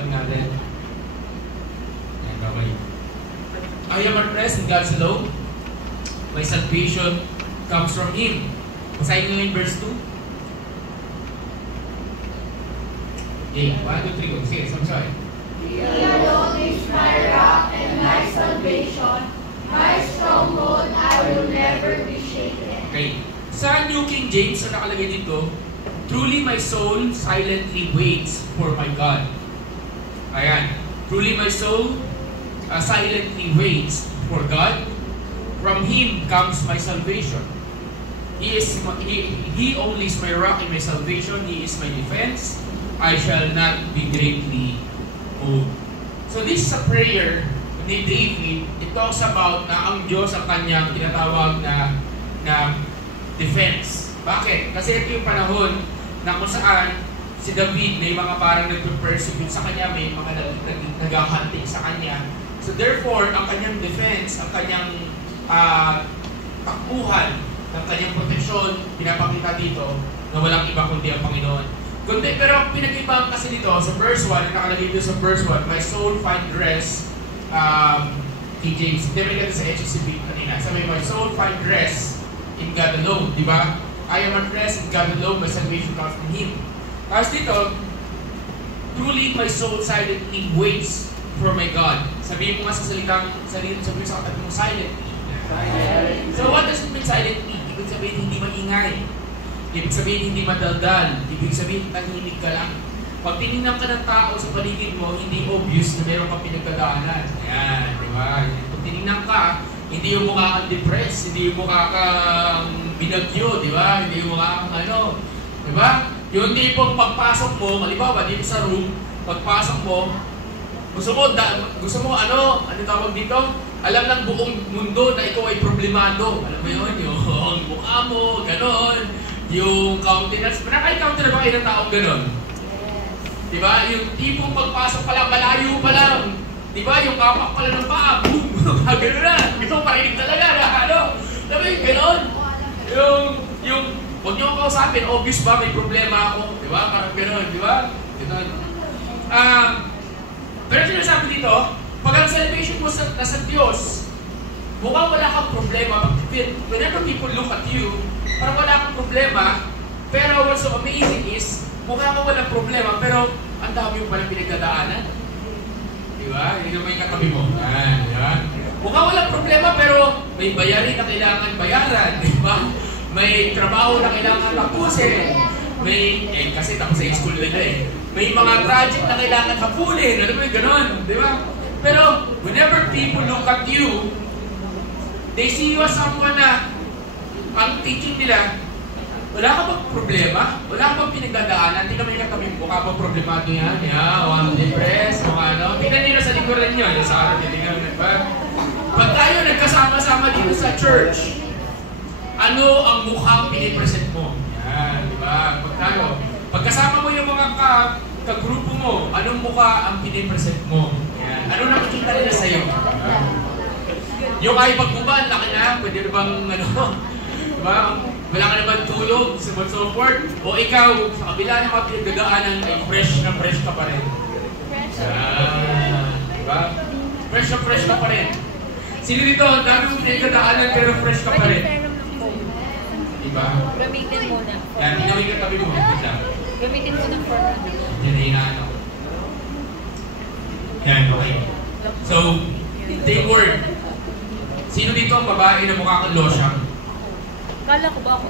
Balik natin. Ayan, babalik. I am at rest in God's alone. My salvation comes from Him. Basahin nyo yung verse 2. Okay, 1, 2, 3, go. Sige, samsay. He alone is my rock and my salvation, my stronghold, I will never be shaken. Okay. Sa New King James, na nakalagay dito, truly my soul silently waits for my God. Ayan. Truly my soul silently waits for God. From Him comes my salvation. He only is my rock and my salvation. He is my defense. I shall not be greatly moved. So this is a prayer ni David. It talks about na ang Diyos ang kanyang tinatawag na defense. Bakit? Kasi ito yung panahon na kung saan si David may mga parang nagpe-persecute sa kanya, may mga nag-hunting sa kanya. So therefore, ang kanyang defense, ang kanyang takbuhan, ng kanyang proteksyon, pinapakita dito na walang iba kundi ang Panginoon. Pero ang pinag-ibang kasi dito sa verse 1, nakalagay dito sa verse 1, my soul find rest, King James, hindi rin sa HCB kanina. Sabi, my soul find rest in God alone, di ba? I am at rest in God alone, my salvation comes from Him. Tapos dito, truly my soul silently waits for my God. Sabihin mo nga sa sabihin mo sa katabi mo, silently. So what does it mean silently? Ibig sabihin hindi maingay. Ibig sabihin hindi madaldal. Ibig sabihin tahimik ka lang. Pag tinignan ka ng tao sa paligid mo, hindi obvious na meron kang pinagdadaanan. Ayan, di ba? Pag tinignan ka, hindi yung mukha kang depressed, hindi yung mukha kang binagyo, di ba? Hindi yung mukha kang ano, di ba? Yung tipong pagpasok mo, halimbawa dito sa room, pagpasok mo, gusto mo ano tawag dito? Alam ng buong mundo na ikaw ay problemado. Alam mo yun, yung mukha mo, ganon. Yung countenance, naka-encounter na ba kayo ng taong ganon? Yes. Diba? Yung tipong pagpasok pa lang, malayo pa lang. Diba? Yung kapak pala ng paa, boom! Ganon na. Ito parinig talaga na, ano? Diba yung ganon? Yung, huwag niyo akong kausapin, obvious ba may problema ako? Diba? Parang ganon, diba? Ganon. Pero sinasabi dito, pag ang salvation mo nasa Diyos, mukhang wala kang problema. Whenever people look at you, parang wala kang problema, pero what's so amazing is, mukha kang walang problema, pero ang dami mo palang pinagdadaanan. Diba? Hindi naman yung katabi mo. Yan. Mukhang walang problema, pero may bayarin na kailangan bayaran. Diba? May trabaho na kailangan tapusin. Kasi tapos sa school nila May mga project na kailangan hapulin. Alam mo yung ganon. Diba? Pero whenever people look at you, they see you as someone na ang thinking nila, wala ka bang problema? Wala ka bang pinagdadaanan? Tingnan mo yung katabi mo, mukha bang problemado yan? One depressed, mukha ano? Tingnan nyo na sa likuran nyo. Sa araw, tingnan nyo, diba? Pag tayo nagkasama-sama dito sa church, ano ang mukhang pinipresent mo? Yan, diba? Pagkasama mo yung mga kagrupo mo, anong mukha ang pinipresent mo? Yan. Ano nakikita nila sa'yo? Yung ay pagbuban, laki na, pwede na bang ano? Diba? Wala ka naman tulog, so forth. O ikaw, sa kabila ng mga pinagdadaanan, ay fresh na fresh ka pa rin. Diba? Fresh ka pa rin. Sino dito, dami mong pinagdadaanan pero fresh ka pa rin. Diba? Gamitin mo na. Yan, hindi ka tabi mo. Gamitin mo na for yan ay inaano. Yan, okay. So, take word. Sino dito ang babae na mukha kang losyang? Kala ko ba ako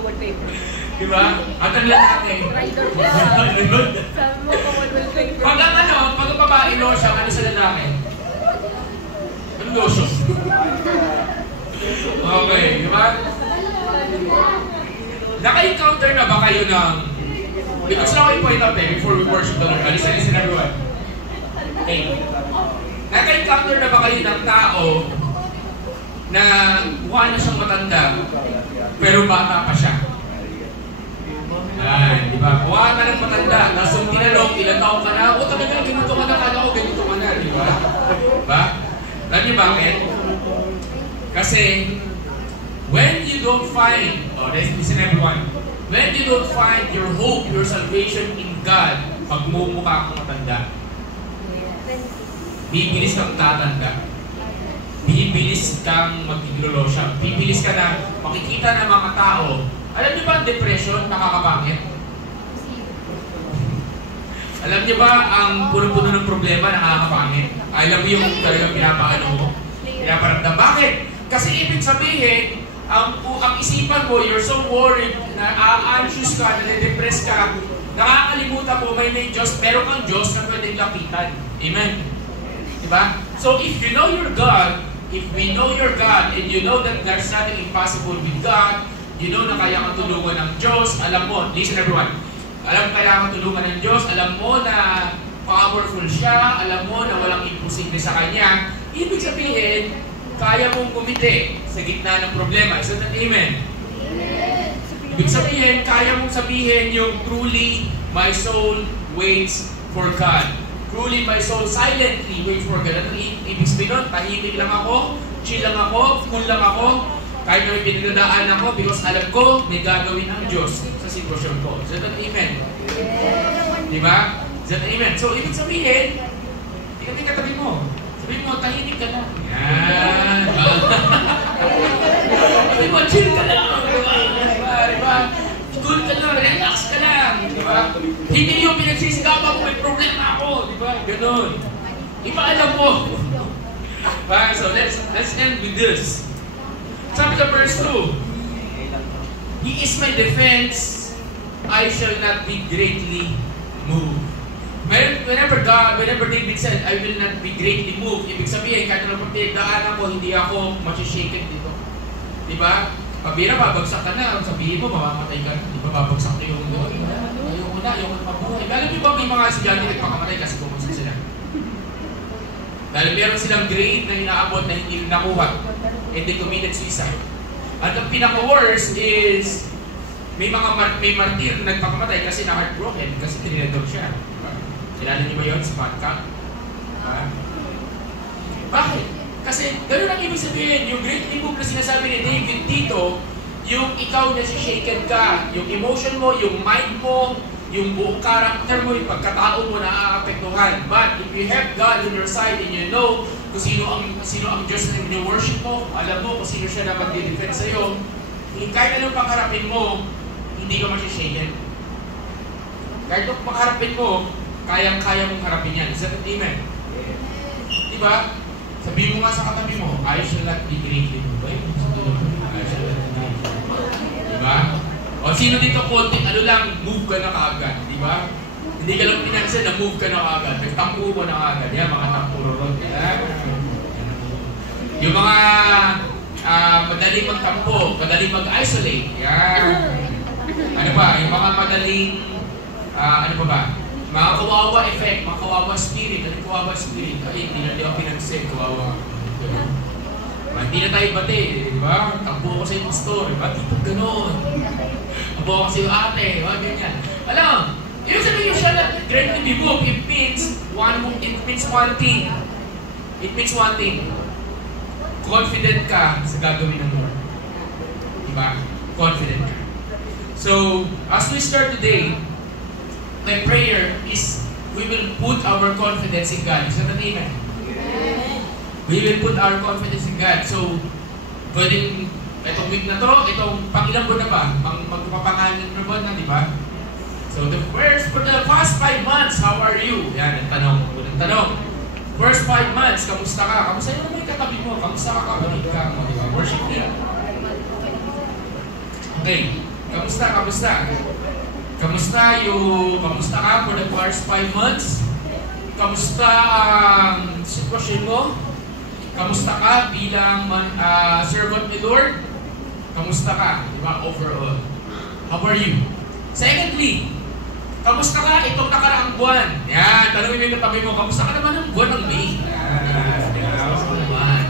wallpaper? Diba? At ang lalaki. Rider siya. Sabi mo ko wallpaper. Pag ang babae losyang, ano sa lalaki? Ano losyang? Okay, diba? Naka-encounter na ba kayo ng... Gusto lang kayo point out before we worship the Lord. Listen everyone. Okay. Naka-encounter na ba kayo ng tao na mukha na siyang matanda pero bata pa siya? Ay, di ba? Mukha na ng matanda, tapos yung tinanong, ilang taon ka na? O talaga, ganito ka na, kala ko ganito ka na, di ba? Diba? Alam niyo bakit? Kasi, when you don't find, listen everyone, when you don't find your hope, your salvation in God, magmumukha kang matanda. Bibilis kang tatanda. Bibilis kang magigilolosya. Bibilis ka na makikita ng mga tao. Alam niyo ba ang depression nakakapangit? Alam niyo ba ang puno-puno ng problema nakakapangit? Alam niyo yung talagang pinapaano mo? Pinaparamdam. Bakit? Kasi ibig sabihin, ang isipan mo, you're so worried, na-anxious ka, na-depress ka, nakakalimutan mo, may Diyos, meron kang Diyos na pwedeng lapitan. Amen? Diba? So if you know your God, if we know your God, and you know that there's nothing impossible with God, you know na kaya kang tulungan ng Diyos, alam mo, listen everyone, alam kaya kang tulungan ng Diyos, alam mo na powerful siya, alam mo na walang imposible sa Kanya, ibig sabihin, kaya mong gumiti sa gitna ng problema. Is that amen? Amen. Ibig sabihin, kaya mong sabihin yung truly, my soul waits for God. Truly, my soul silently waits for God. Ano ibig sabihin nun? Tahimik lang ako, chill lang ako, cool lang ako, kahit may pinagdadaan ako because alam ko, may gagawin ang Diyos sa sitwasyon ko. Is that amen? Diba? Is that amen? So, ibig sabihin, tingnan katabi mo. Sabihin mo, tahimik ka lang. Yan. Sabihin mo, chill ka lang. Diba? Cool ka lang, relax ka lang. Diba? Hindi yung pinagsisigapan mo, may problema ako. Diba? Ganon. Ipaalam mo. So, let's end with this. Sabi sa verse 2, He is my defense, I shall not be greatly moved. Whenever David said, I will not be greatly moved, ibig sabihin, kahit ano pang pinagdaanan ko, hindi ako masishaken dito. Diba? Pabira, babagsak ka na, sabihin mo, mamamatay ka na. Diba, babagsak ka yung doon. Ayoko na mabuhay. Alam niyo ba, may mga estudyante nagpakamatay kasi bumagsak sila. Dahil meron silang grade na inaabot na hindi nakuha. And they committed suicide. At ang pinaka-worst is, may martir na nagpakamatay kasi na-heartbroken kasi tinidog siya. Kilala niyo ba yun? Si Patka? Bakit? Kasi gano'n ang ibig sabihin, yung great move na sinasabi ni David dito, yung ikaw na shaken ka, yung emotion mo, yung mind mo, yung buong character mo, yung pagkatao mo naaapektuhan. But if you have God on your side and you know kung sino ang Diyos na worship mo, alam mo kung sino siya na mag-defend sa'yo, kahit anong pangharapin mo, hindi ka masishaken. Kahit anong pangharapin mo, kayang-kaya mong harapin yan. Is that amen? Diba? Sabihin mo nga sa katabi mo, I shall not be greatly moved. I shall not be greatly moved. Diba? O sino dito konting ano lang, move ka na kaagad. Diba? Hindi ka lang pinansin na move ka na kaagad. Nagtampo mo na kaagad. Yan, mga tampururot. Yung mga madaling magtampo, madaling mag-isolate. Yan. Ano ba? Yung mga madaling, ano pa ba? Mga kawawa effect, mga kawawa spirit. Ano yung kawawa spirit? Ay, hindi na ako pinansin. Kawawa. Hindi na tayo bate, di ba? Tampo ko sa yung pastor, di ba? Tipo ganon. Tampo ko sa yung ate, di ba? Ganyan. Alam, ibig sabihin yung siya na greatly be moved, it means one thing. It means one thing. Confident ka sa gagawin ng Lord. Di ba? Confident ka. So, as we start today, my prayer is we will put our confidence in God. Is that an amen? We will put our confidence in God. So, pwedeng itong week na to, itong pangilang buwan na ba? Magpapangalan na buwan na, di ba? So, for the past 5 months, how are you? Yan, ang tanong. Unang tanong. First 5 months, kamusta ka? Kamusta yung may katabi mo? Kamusta ka? Kapatid ka mo, di ba? Worship niya. Okay. Kamusta ka for the past 5 months? Kamusta ang sitwasyon mo? Kamusta ka bilang servant ni Lord? Kamusta ka? Diba? Overall. How are you? Secondly, kamusta ka itong nakaraang buwan? Yan, tanongin mo yung katabi mo, kamusta ka naman ang buwan ng May? Yan, kamusta naman?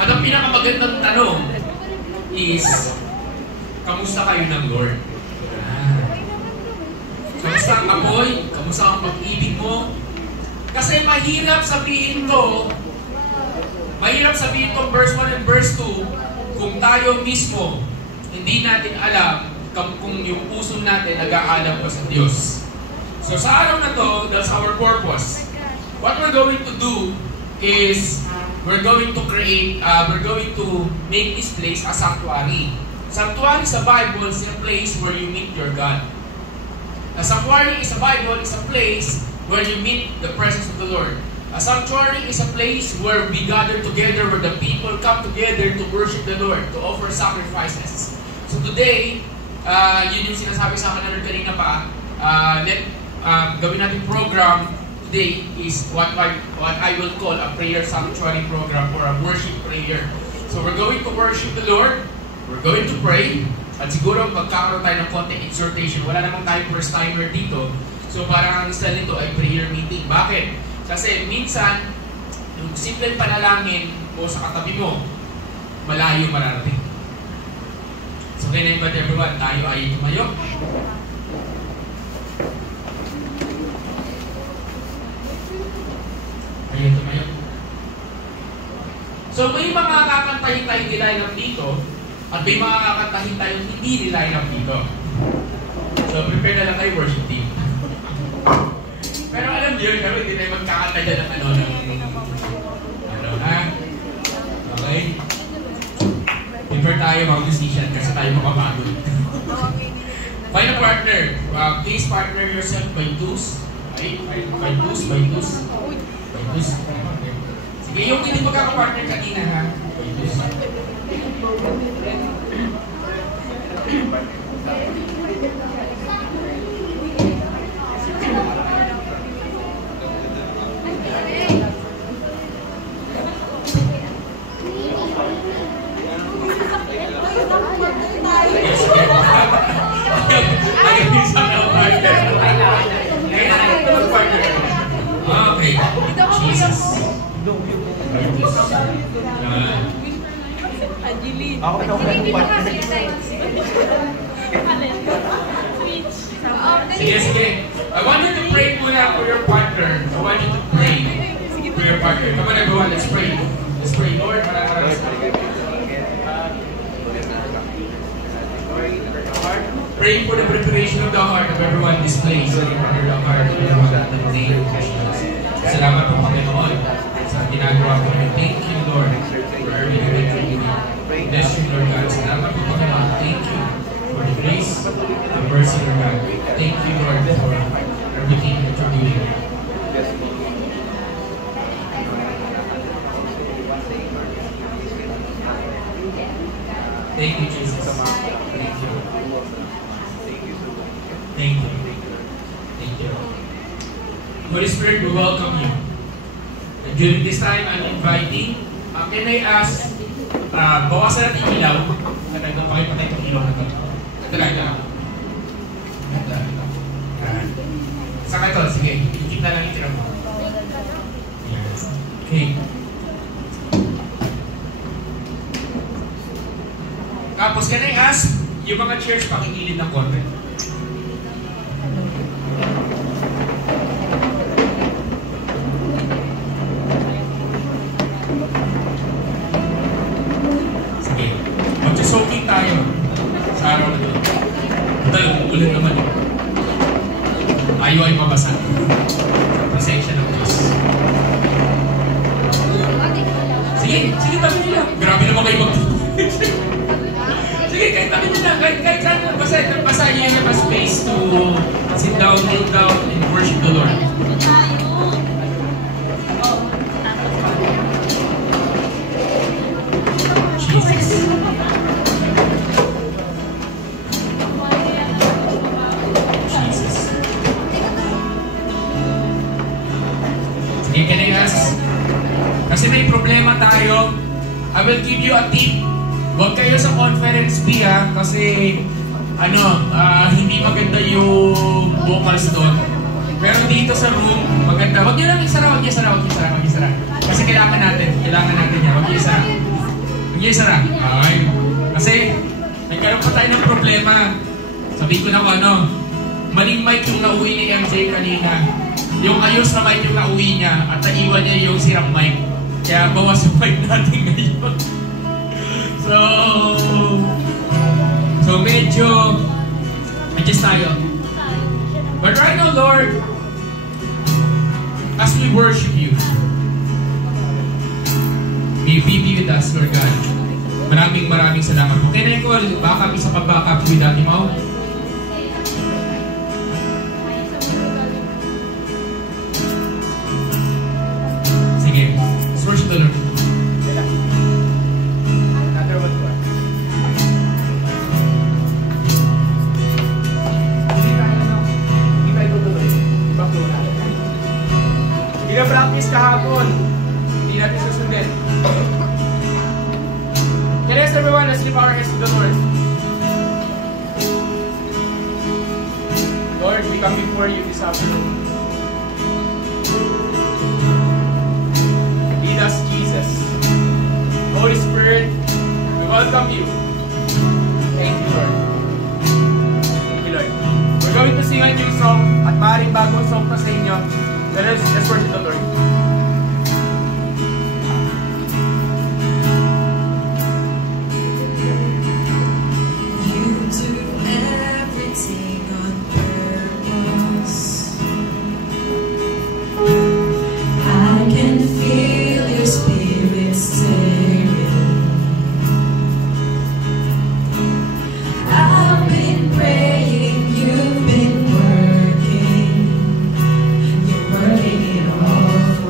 At ang pinakamagandang tanong is, kamusta kayo ng Lord? Kamusta ang apoy? Kamusta ang pag-ibig mo? Kasi mahirap sabihin to verse 1 and verse 2, kung tayo mismo hindi natin alam kung yung puso natin nag-aalam pa sa Diyos. So sa araw na to, that's our purpose. What we're going to do is we're going to make this place a sanctuary. Sanctuary sa Bible is a place where you meet your God. A sanctuary is a Bible is a place where you meet the presence of the Lord. A sanctuary is a place where we gather together, where the people come together to worship the Lord, to offer sacrifices. So today, yun yung sinasabi sa akin na kanina pa, gawin natin program today is what I will call a prayer sanctuary program or a worship prayer. So we're going to worship the Lord, we're going to pray, at siguro magkakaroon tayo ng konting exhortation. Wala namang tayo first timer dito. So parang ang style nito ay prayer meeting. Bakit? Kasi minsan, yung simpleng panalangin o sa katabi mo, malayo mararating. So can I invite everyone, tayo ay tumayo. Ayun, tumayo. So may mga kakantahin tayong nilaynap dito at may mga kakantahin tayong hindi nilaynap dito. So prepare na lang tayo, worship team. Pero alam niyo, hindi tayo magkakanta dyan ng okay? Prepare tayo mga musician kasi tayo makapagod. Find a partner. Please partner yourself by twos. Okay? By twos. Sige, yung hindi magkakapartner kanina ha. By twos. Okay. Jesus. Ako na Sige. I want you to pray muna for your partner. I want you to pray for your partner. Come on everyone, let's pray. Let's pray. Lord, maraming salamat. Praying for the preparation of the heart of everyone in this place. Prepare the heart of everyone in the name of Jesus. Salamat po Panginoon sa ginagawa ko. Thank you Lord for everything that you're doing. Bless you Lord God. Salamat po Panginoon. Thank you for the grace, the mercy of God. Thank you Lord for everything that you're doing. Thank you Jesus. Thank you. Thank you. Thank you. Holy Spirit, we welcome you. And during this time, I'm inviting, can I ask, bawasan natin yung ilaw. Ito, pakipatay itong ilaw na ito. Ito lang. Saka ito, sige. Ikip na lang yung tira mo. Okay. Tapos, can I ask, yung mga chairs pakikilid ng konti. Soaking tayo sa araw na ito. Dahil ulit naman eh. Tayo ay mabasa sa presensya ng Diyos. Sige, tabi nila. Grabe naman kayo sige, kahit tabi nila. Kahit saan basa, you have a space to sit down, kneel down, and worship the Lord. Jesus. Can I ask? Kasi may problema tayo. I will give you a tip. Huwag kayo sa conference B ha. Kasi hindi maganda yung vocals doon. Pero dito sa room, maganda. Huwag nyo lang isara. Kasi kailangan natin yan. Huwag nyo isara. Okay. Kasi nagkaroon pa tayo ng problema. Sabihin ko na kung maling mic yung nauwi ni MJ kanina. Yung ayos na mic yung nauwi niya at naiwan niya yung sirang mic. Kaya bawas yung mic natin ngayon. So, So medyo adjust tayo. But right now, Lord, as we worship you, may be with us, Lord God. Maraming salamat po. Can I call backup, isa pa backup with Ate Mau? Sige, let's worship the Lord. Another one po. Hindi tayo tutuloy. Ibang flow natin. Pina-practice kahapon. Hindi natin susundin. Can I ask everyone, let's lift our hands to the Lord. Lord, we come before you this afternoon. Lead us, Jesus. Holy Spirit, we welcome you. Thank you, Lord. Thank you, Lord. We're going to sing a new song at maaaring bagong song pa sa inyo. Let's worship the Lord. Working it all for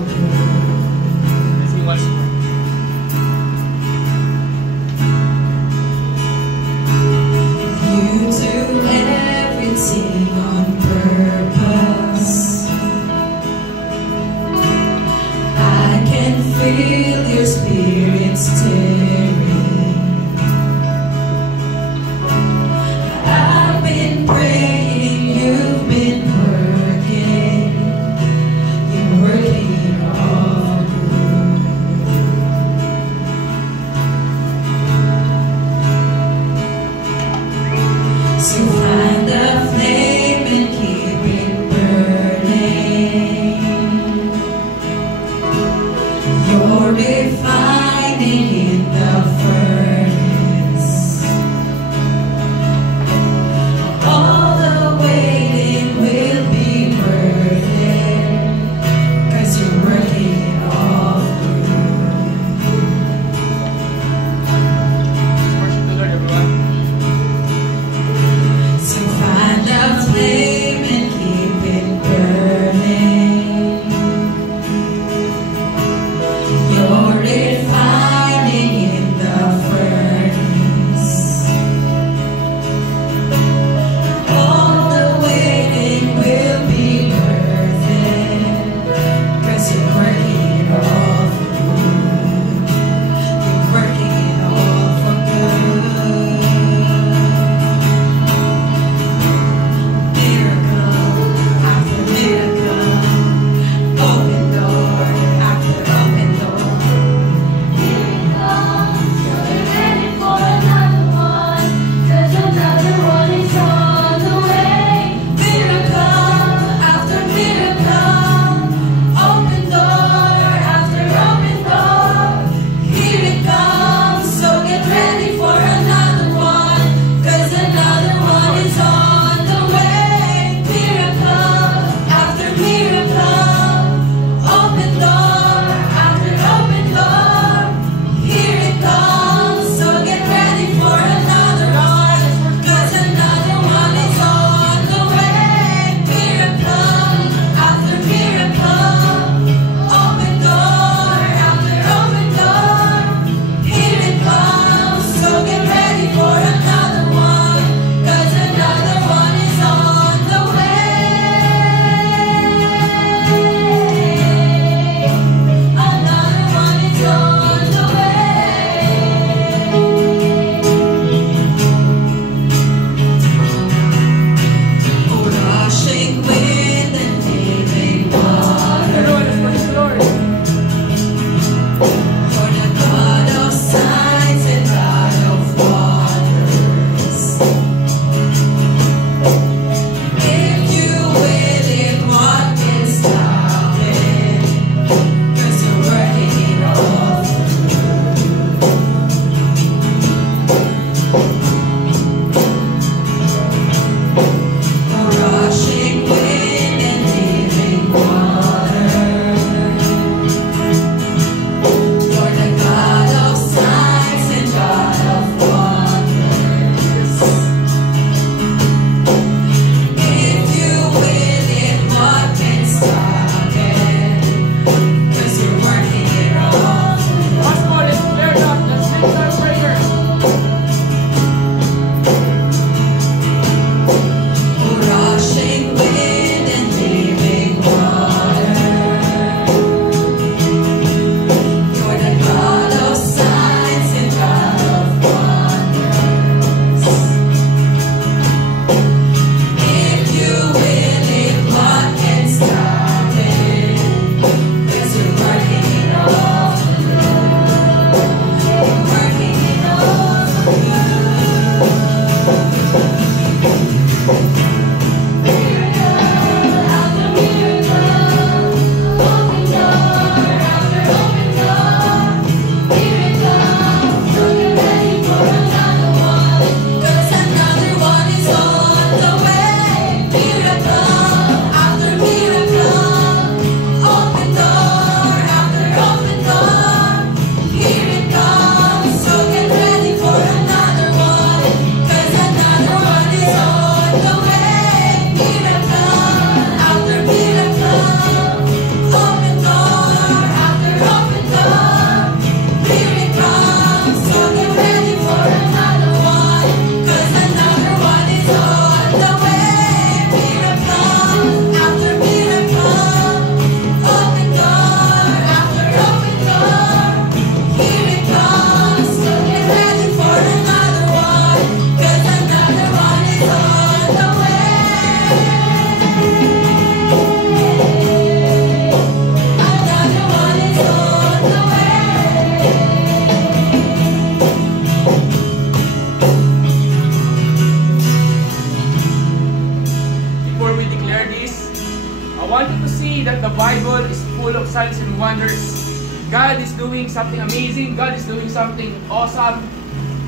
Signs and wonders. God is doing something amazing. God is doing something awesome.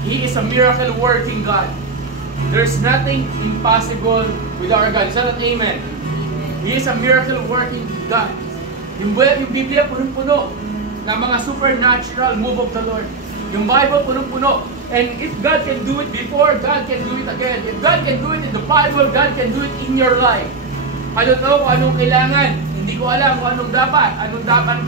He is a miracle working God. There's nothing impossible with our God. Is that an amen? He is a miracle working God. Yung Biblia punong-puno ng mga supernatural move of the Lord. Yung Bible punong-puno. And if God can do it before, God can do it again. If God can do it in the Bible, God can do it in your life. I don't know kung anong kailangan. Hindi ko alam kung anong dapat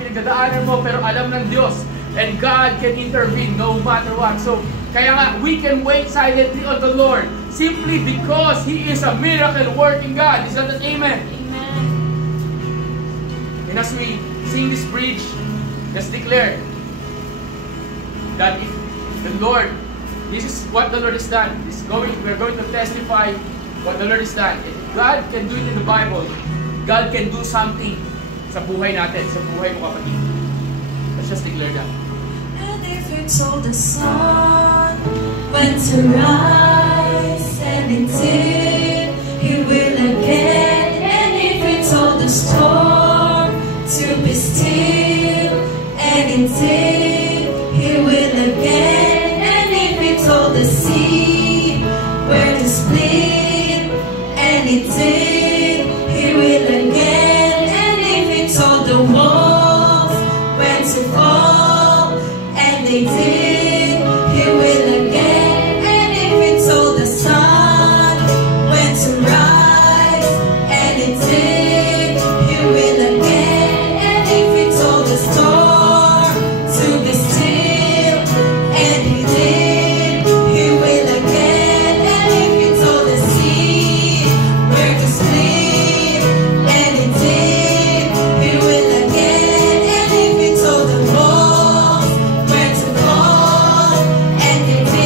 pinagdadaanan mo, pero alam ng Diyos. And God can intervene no matter what. So, kaya nga, we can wait silently on the Lord simply because He is a miracle working God. Is that an amen? Amen. And as we sing this bridge, let's declare that if the Lord, this is what the Lord has done. We're going to testify what the Lord has done. If God can do it in the Bible, God can do something sa buhay natin, sa buhay mo kapatid. Let's just declare that. And if you told the sun when to rise, and it did, He will again. And if you told the storm to be still, and it did, He will again. And if He told the sea where to split, and it did, will again. And if He told the walls when to fall, and they did, He will again. And if He told the sun when to rise, and it did, He will again. And if He told the storm to be still, and He did, He will again. And if He told the sea where to split, and if He told the walls where to fall, and they did.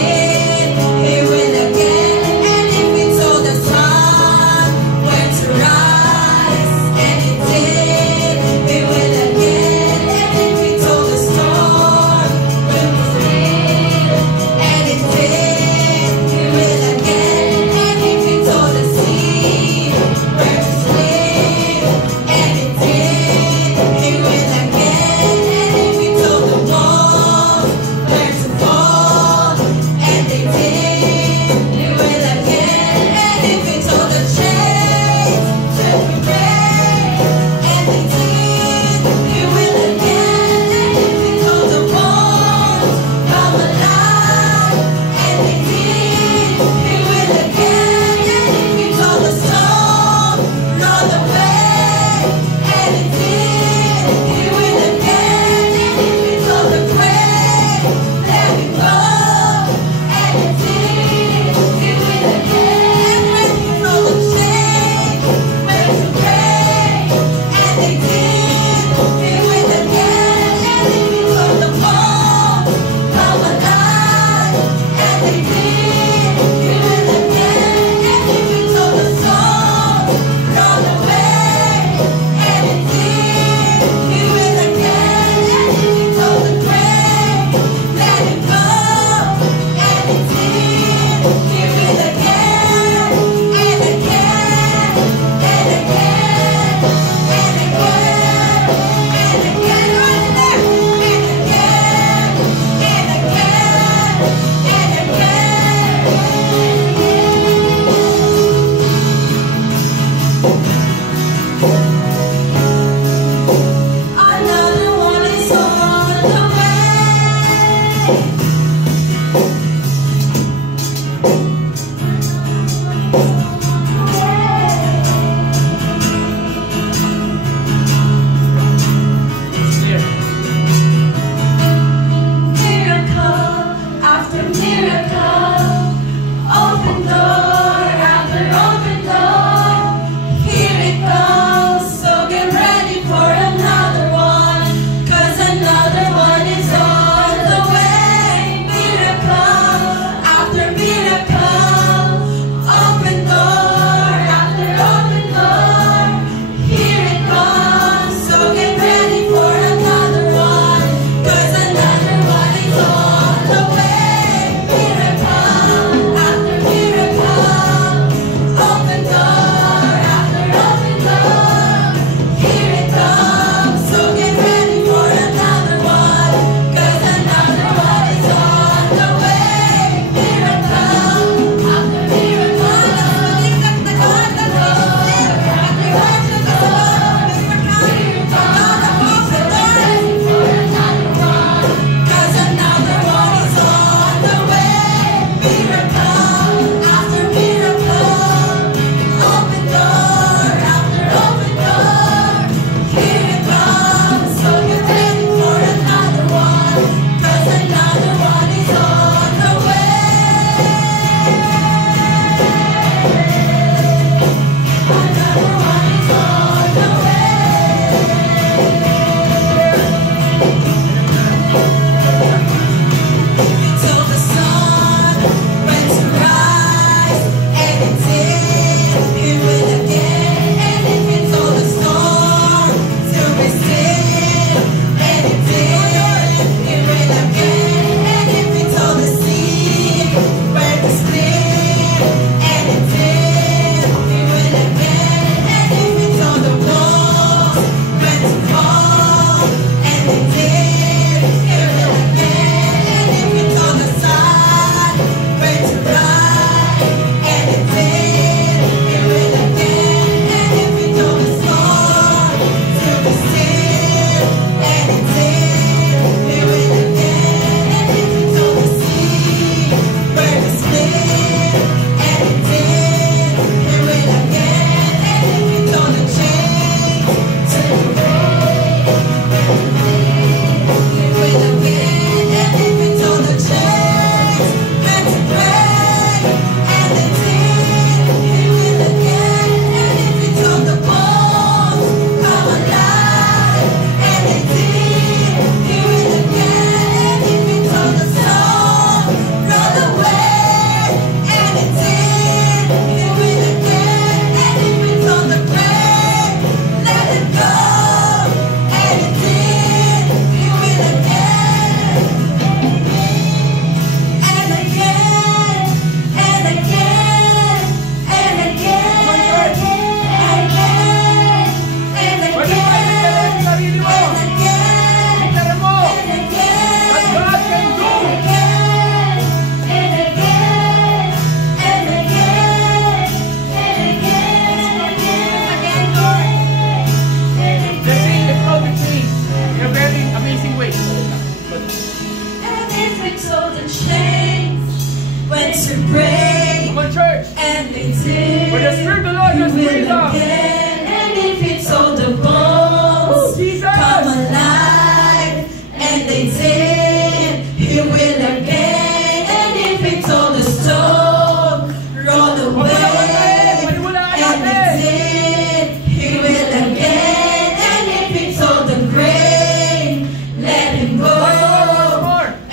and they did. For the Spirit of the Lord He is will freedom. again, and if it's all the bones Jesus. come alive, and they did, He will again, and if it's all the stone roll away, and they did, He will again, and if it's all the grave, let Him go,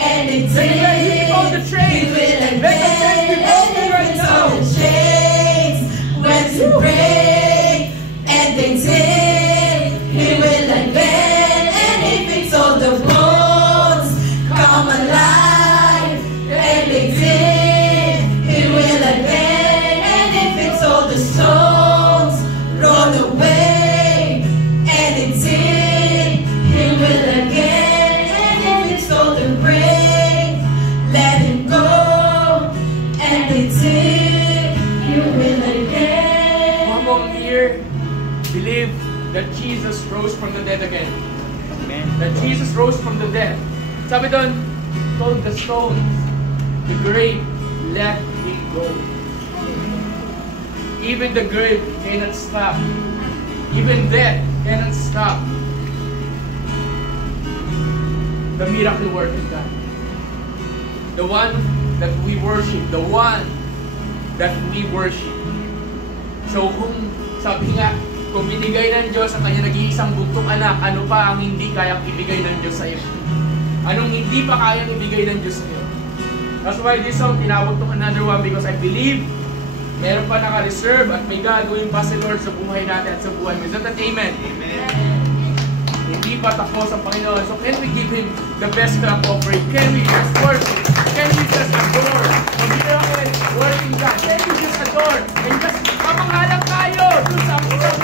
and they did, He will again, and if it's all the chains went to break, and they did, He will again, and if it's all the bones come alive, and they did, He will again, and if it's all the stones roll away, and it did, He will again, and if it's all the grave, let Him go, and it did, He will again. Among here, believe that Jesus rose from the dead again. That Jesus rose from the dead. Sabi doon, told the stones, the grave, let it go. Even the grave cannot stop. Even death cannot stop the miracle working God. The one that we worship. The one that we worship. So kung sabi nga, kung binigay ng Diyos ang kanya nag-iisang bugtong anak, ano pa ang hindi kayang ibigay ng Diyos sa iyo? Anong hindi pa kayang ibigay ng Diyos sa iyo? That's why this song, tinawag itong another one because I believe meron pa naka-reserve at may gagawin pa si Lord sa buhay natin at sa buhay mo. Is that an amen? Amen. Hindi pa tapos ang Panginoon. So can we give Him the best clap offering? Can we just worship? Can we just adore? Ang miracle working God. Can we just adore? And just pamangalang tayo dun sa Diyos.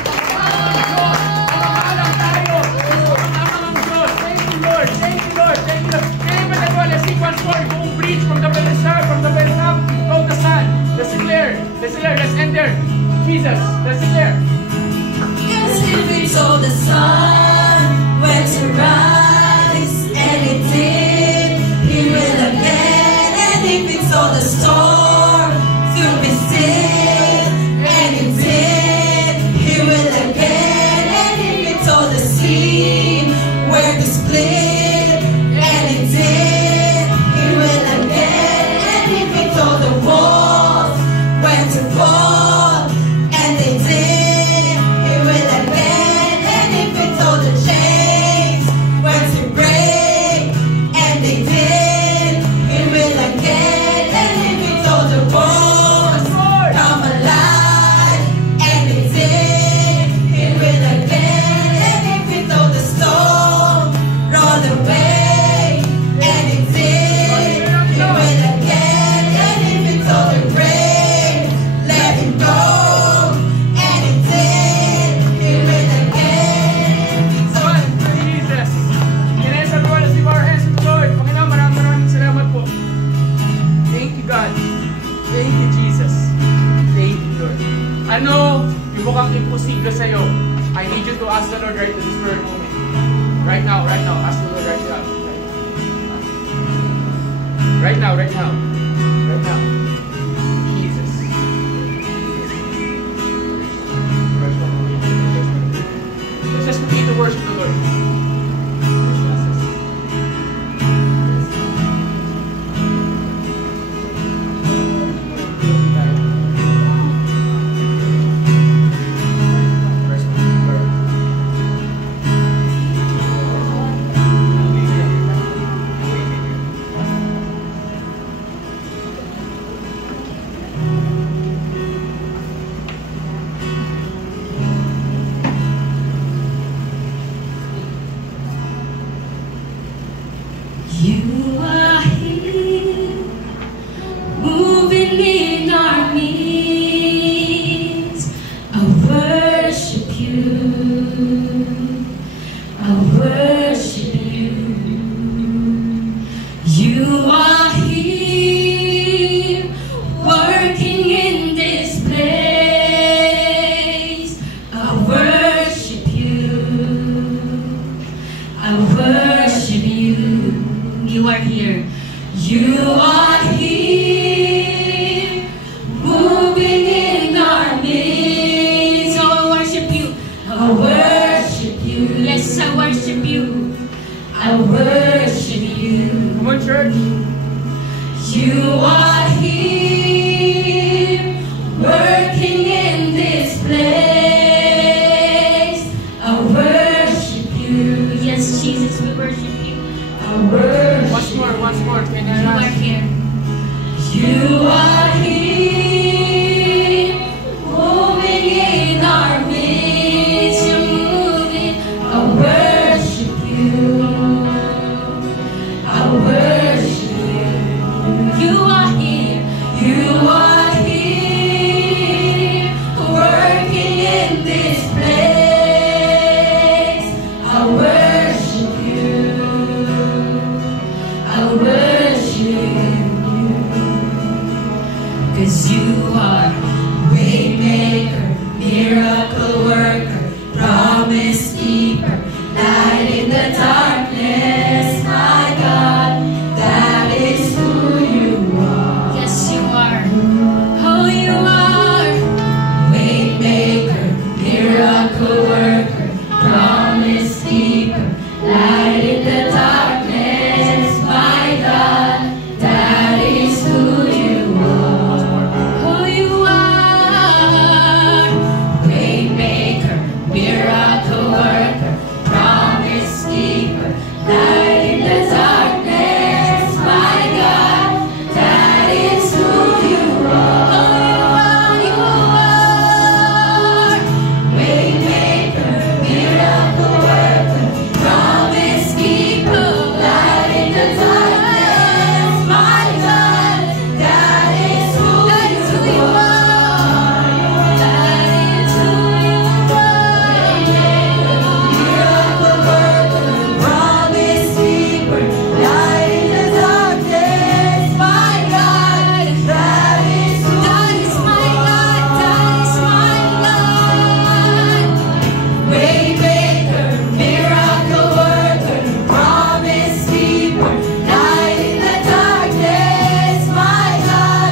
Pamangalang tayo dun sa pamangalang Diyos. Thank you, Lord. Thank you, Lord. Thank you, Lord. Can you imagine what? Let's sing once more. Buong bridge from the very start, from the very top, go the sun. Let's declare. Let's declare. Let's end there. Jesus. Let's declare. Yes, if it's all the sun went to rise, and it did, He will again, and if it's all the storm to be still, and it did, He will again, and if it's all the sea where to split, and it did, He will again, and if it's all the walls went to fall, and they did, He will again, and if it's all the chains went to break, and they did, He will again, and if it's all the bones come alive, and they did, He will again, and if it's all the stone roll away, and it did, He will again, and if it's all the grave, let Him go, and it did, He will again. So Jesus. Can I ask everyone to lift our hands to the Lord? Panginoon, maraming salamat po. Thank you, God. Thank you, Jesus. Thank you, Lord. Ano yung mukhang imposible sa'yo? I need you to ask the Lord right to this very moment. Right now, right now. Ask the Lord right now. Right now, right now. Right now. Jesus. Let's just continue to worship the Lord. You are here, moving in our midst. I worship you. I worship you. You are here, working in this place. I worship you. I worship you. You are here. You are here, moving in church. You are here, working in this place. I worship you. Yes, Jesus, we worship you. I worship Once more, once more. Can you. I Are ask? here. You are here, moving in our midst. You're moving. I worship you. I worship you. You are here. You are here, working in this place. I worship you. I worship you. 'Cause you are waymaker, miracle worker, promise keeper, light in the darkness. My God, that is who you are. Yes, you are. Oh, you are. Waymaker, miracle worker, promise keeper, light in the darkness. My God, that is who you are. Oh, you are. Waymaker, miracle worker, promise keeper, light in the darkness. My God, that is who you are. Oh, you are. Waymaker, miracle worker, promise keeper, light in the darkness. My God, that is who you are. That is who you are. Miracle worker, promise keeper, light in the darkness. My God, that is who my God. That is my God. Waymaker, miracle worker, promise keeper, light in the darkness. My God,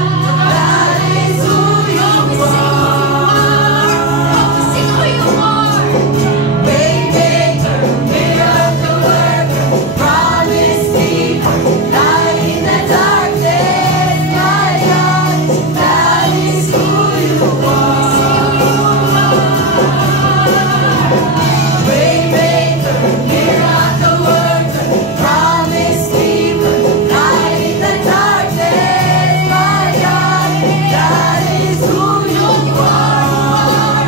that is who you are. Sing who you are. Waymaker, miracle worker, promise keeper, light in the darkness. My God, that is who you are. Waymaker, miracle worker, promise keeper, light in the darkness. My God, that is who you are.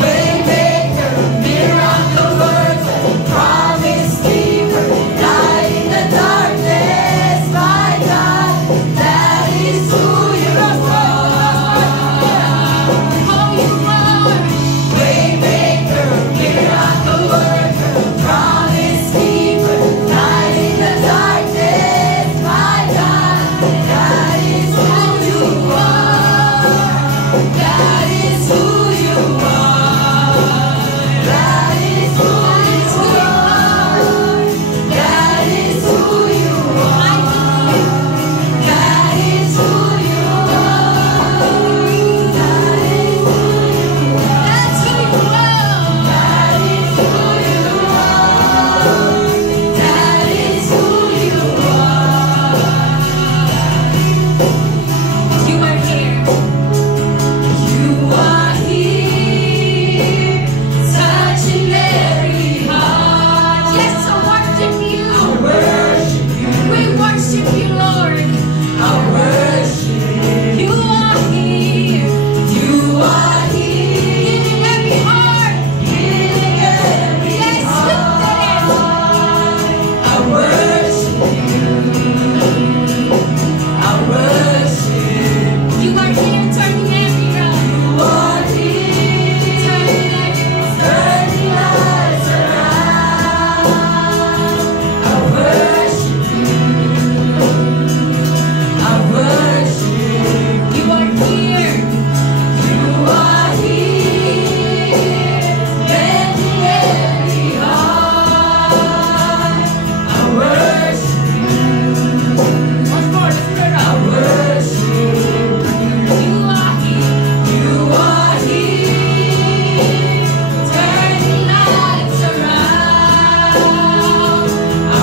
Waymaker, miracle worker, promise keeper, light in the darkness. My God, that is who you are. Oh, you are. Waymaker, miracle worker, promise keeper, light in the darkness. My God, that is who you are. That is who you are. That is who you are. That is who you are. That is who you are. That is who you are. That's who you are. That is who you are. That is who you are. You are here. You are here, touching every heart. Yes, I worship you. I worship you. We worship you, Lord. I worship you. You are here. You are here, healing every heart. Healing every heart. I worship you. I worship. You are here, turning every round. You are here, turning lives around. I worship you. I worship. You are here. You are here, mending every heart. I worship you. Once more, let's hear it I out. worship you. Are here. You are here, turning lives around. I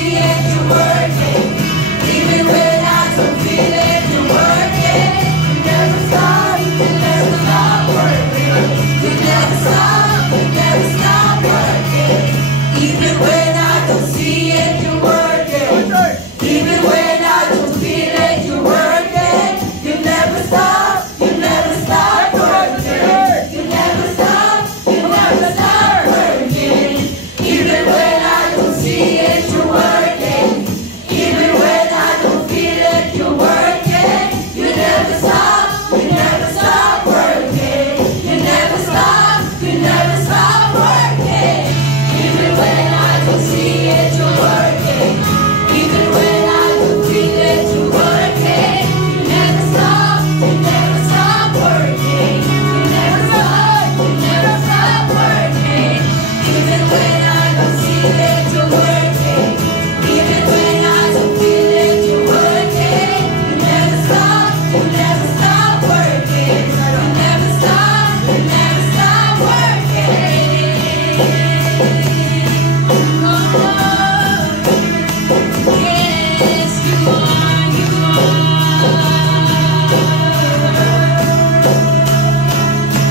see it, you're working. Even when I don't feel it, you're working. You never stop, you never stop working. You never stop, you never stop working. Even when I don't see it, you're working. Even when I don't feel it, you're working. You never stop, you never stop working. You never stop, you never stop working. Even when I don't see it, you're working. Even when I don't feel it, you're working. You never stop, you never stop working. You never stop, you never stop working. Even when I don't see it, you're working. Even when I don't feel it, you're working. You never stop, you never stop working. You never stop, you never stop working. Even when I don't see it, you're working. Even when I don't feel it, you're working. You never stop, you never stop working. You never stop, you never stop working. Yes, you are, you are.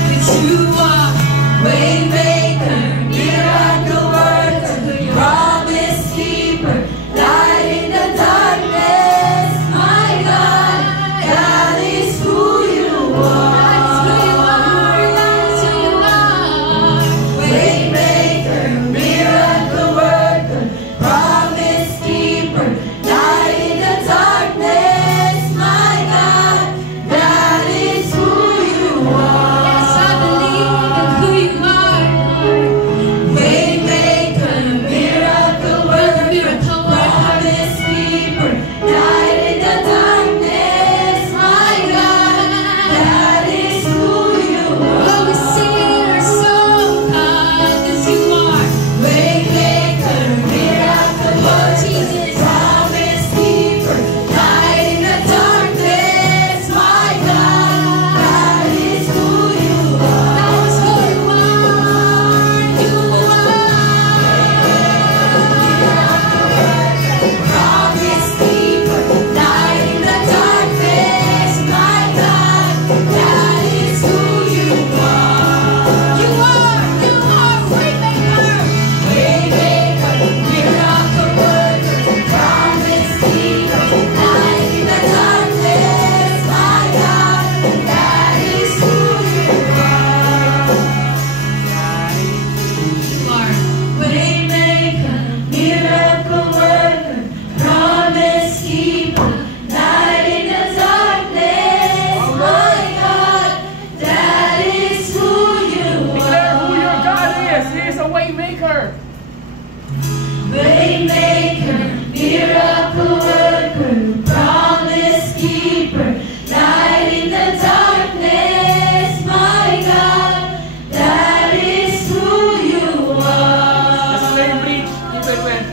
'Cause you are waymaker, miracle worker, promise keeper, light in the darkness. My God, that is who you are. That's who you are. Waymaker, miracle worker, promise keeper, light in the darkness. My God, that is who you are. Yes, I believe in who you are. Waymaker, miracle worker, promise keeper, light in the darkness. My God, that is who you are. Oh, we sing our song, God, 'cause you are. Waymaker, miracle worker, promise keeper, light in the darkness. My God, that is who you are. That is who you are. You are. Promise keeper, light in the darkness. My God, that is who you are. You are waymaker. Waymaker, miracle worker, promise keeper, light in the darkness. My God, that is who you are. You are waymaker, miracle worker, promise keeper, light in the darkness. My God, that is who you Declare who your are. God is. He is a waymaker. Waymaker, miracle worker, promise keeper, light in the darkness. My God, that is who you Let's are. let him reach even when.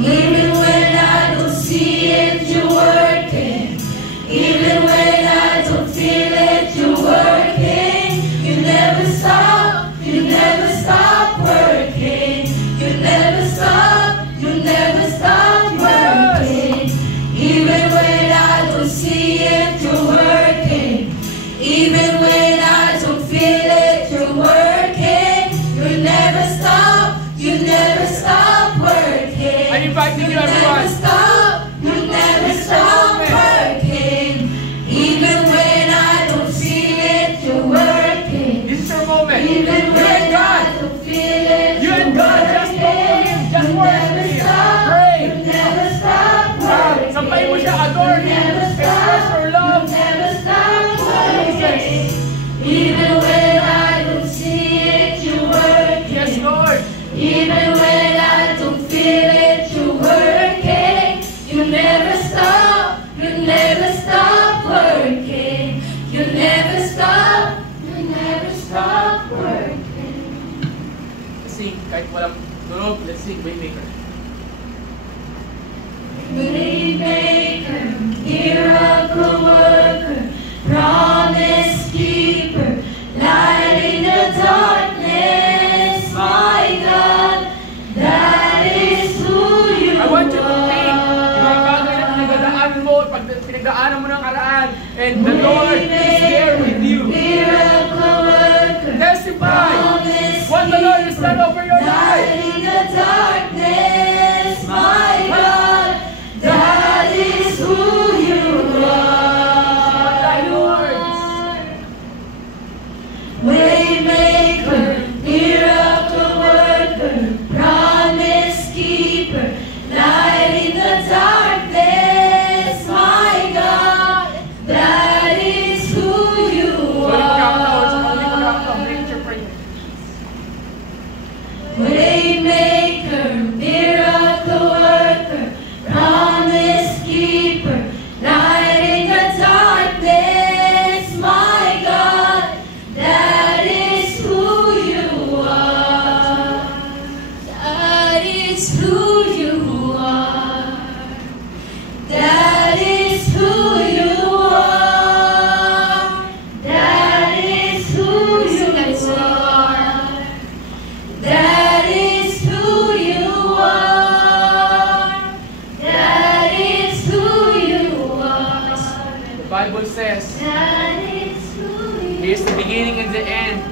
Even when I don't see it, you're working. Even when I don't feel it, you're working. You never stop, you never stop working. You never stop, you never stop working. Even when I don't see it, you're working. Even when I don't feel it, you're working. You never stop, you never stop working. I'm inviting you, You never everyone. stop, you never stop working. Even when I don't see it, you're working. This is your moment. You Even and when I God. don't feel it, You and God, just talk to Him. Just you worship never Him. stop, Pray. you never stop working. Sampay mo siya, adore You Him. never Express stop, your love. you never stop working. Even when I don't see it, you're working. Yes, Lord. Even when I don't feel it, you're working. You never stop, you never stop working. You never stop, you never stop working. Let's sing. Kahit walang tunog, let's sing Waymaker. Waymaker, miracle worker, promise keeper, light in the darkness, my God, that is pinagdaanan mo ng karaan. And the Lord is there with you. Miracle worker, Testify what the Lord has done over your life. light in the darkness, my God, that is who you are, Lord. Waymaker, miracle worker, promise keeper, light in the darkness, my God, that is who you are. Waymaker, miracle worker, promise keeper, light in the darkness, my God, that is who you are. That is who you are. That is who you are. That is who you are. That is who you are. That is who you are. The Bible says, That is who He you is the beginning and the end,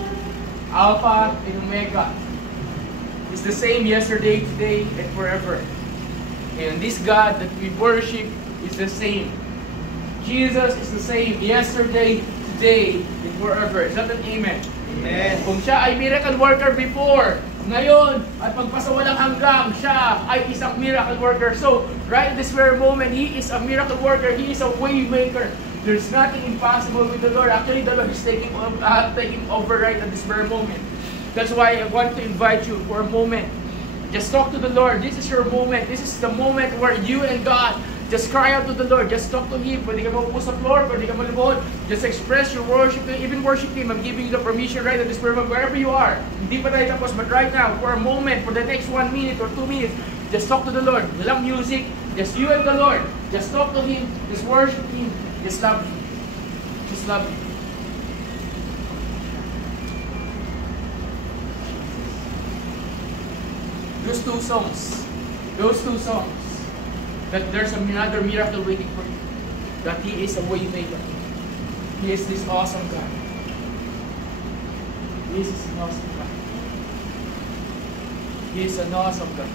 Alpha and Omega. He's the same yesterday, today, and forever. And this God that we worship is the same. Jesus is the same yesterday, today, and forever. Is that an amen? Amen. Kung siya ay miracle worker before, ngayon, at pagpasawalang hanggang, siya ay isang miracle worker. So, right this very moment, He is a miracle worker. He is a way maker. There's nothing impossible with the Lord. Actually, the Lord is taking over right at this very moment. That's why I want to invite you for a moment. Just talk to the Lord. This is your moment. This is the moment where you and God just cry out to the Lord. Just talk to Him. Pwede ka maupo sa floor, pwede ka malubod. Just express your worship, even worship Him. I'm giving you the permission right at this very moment, wherever you are. Hindi pa tayo tapos, but right now, for a moment, for the next 1 minute or 2 minutes, just talk to the Lord. Walang music, just you and the Lord. Just talk to Him. Just worship Him. Just love Him. Just love Him. Those two songs, that there's another miracle waiting for you. That He is a way maker. He is this awesome God. He is an awesome God. He is an awesome God.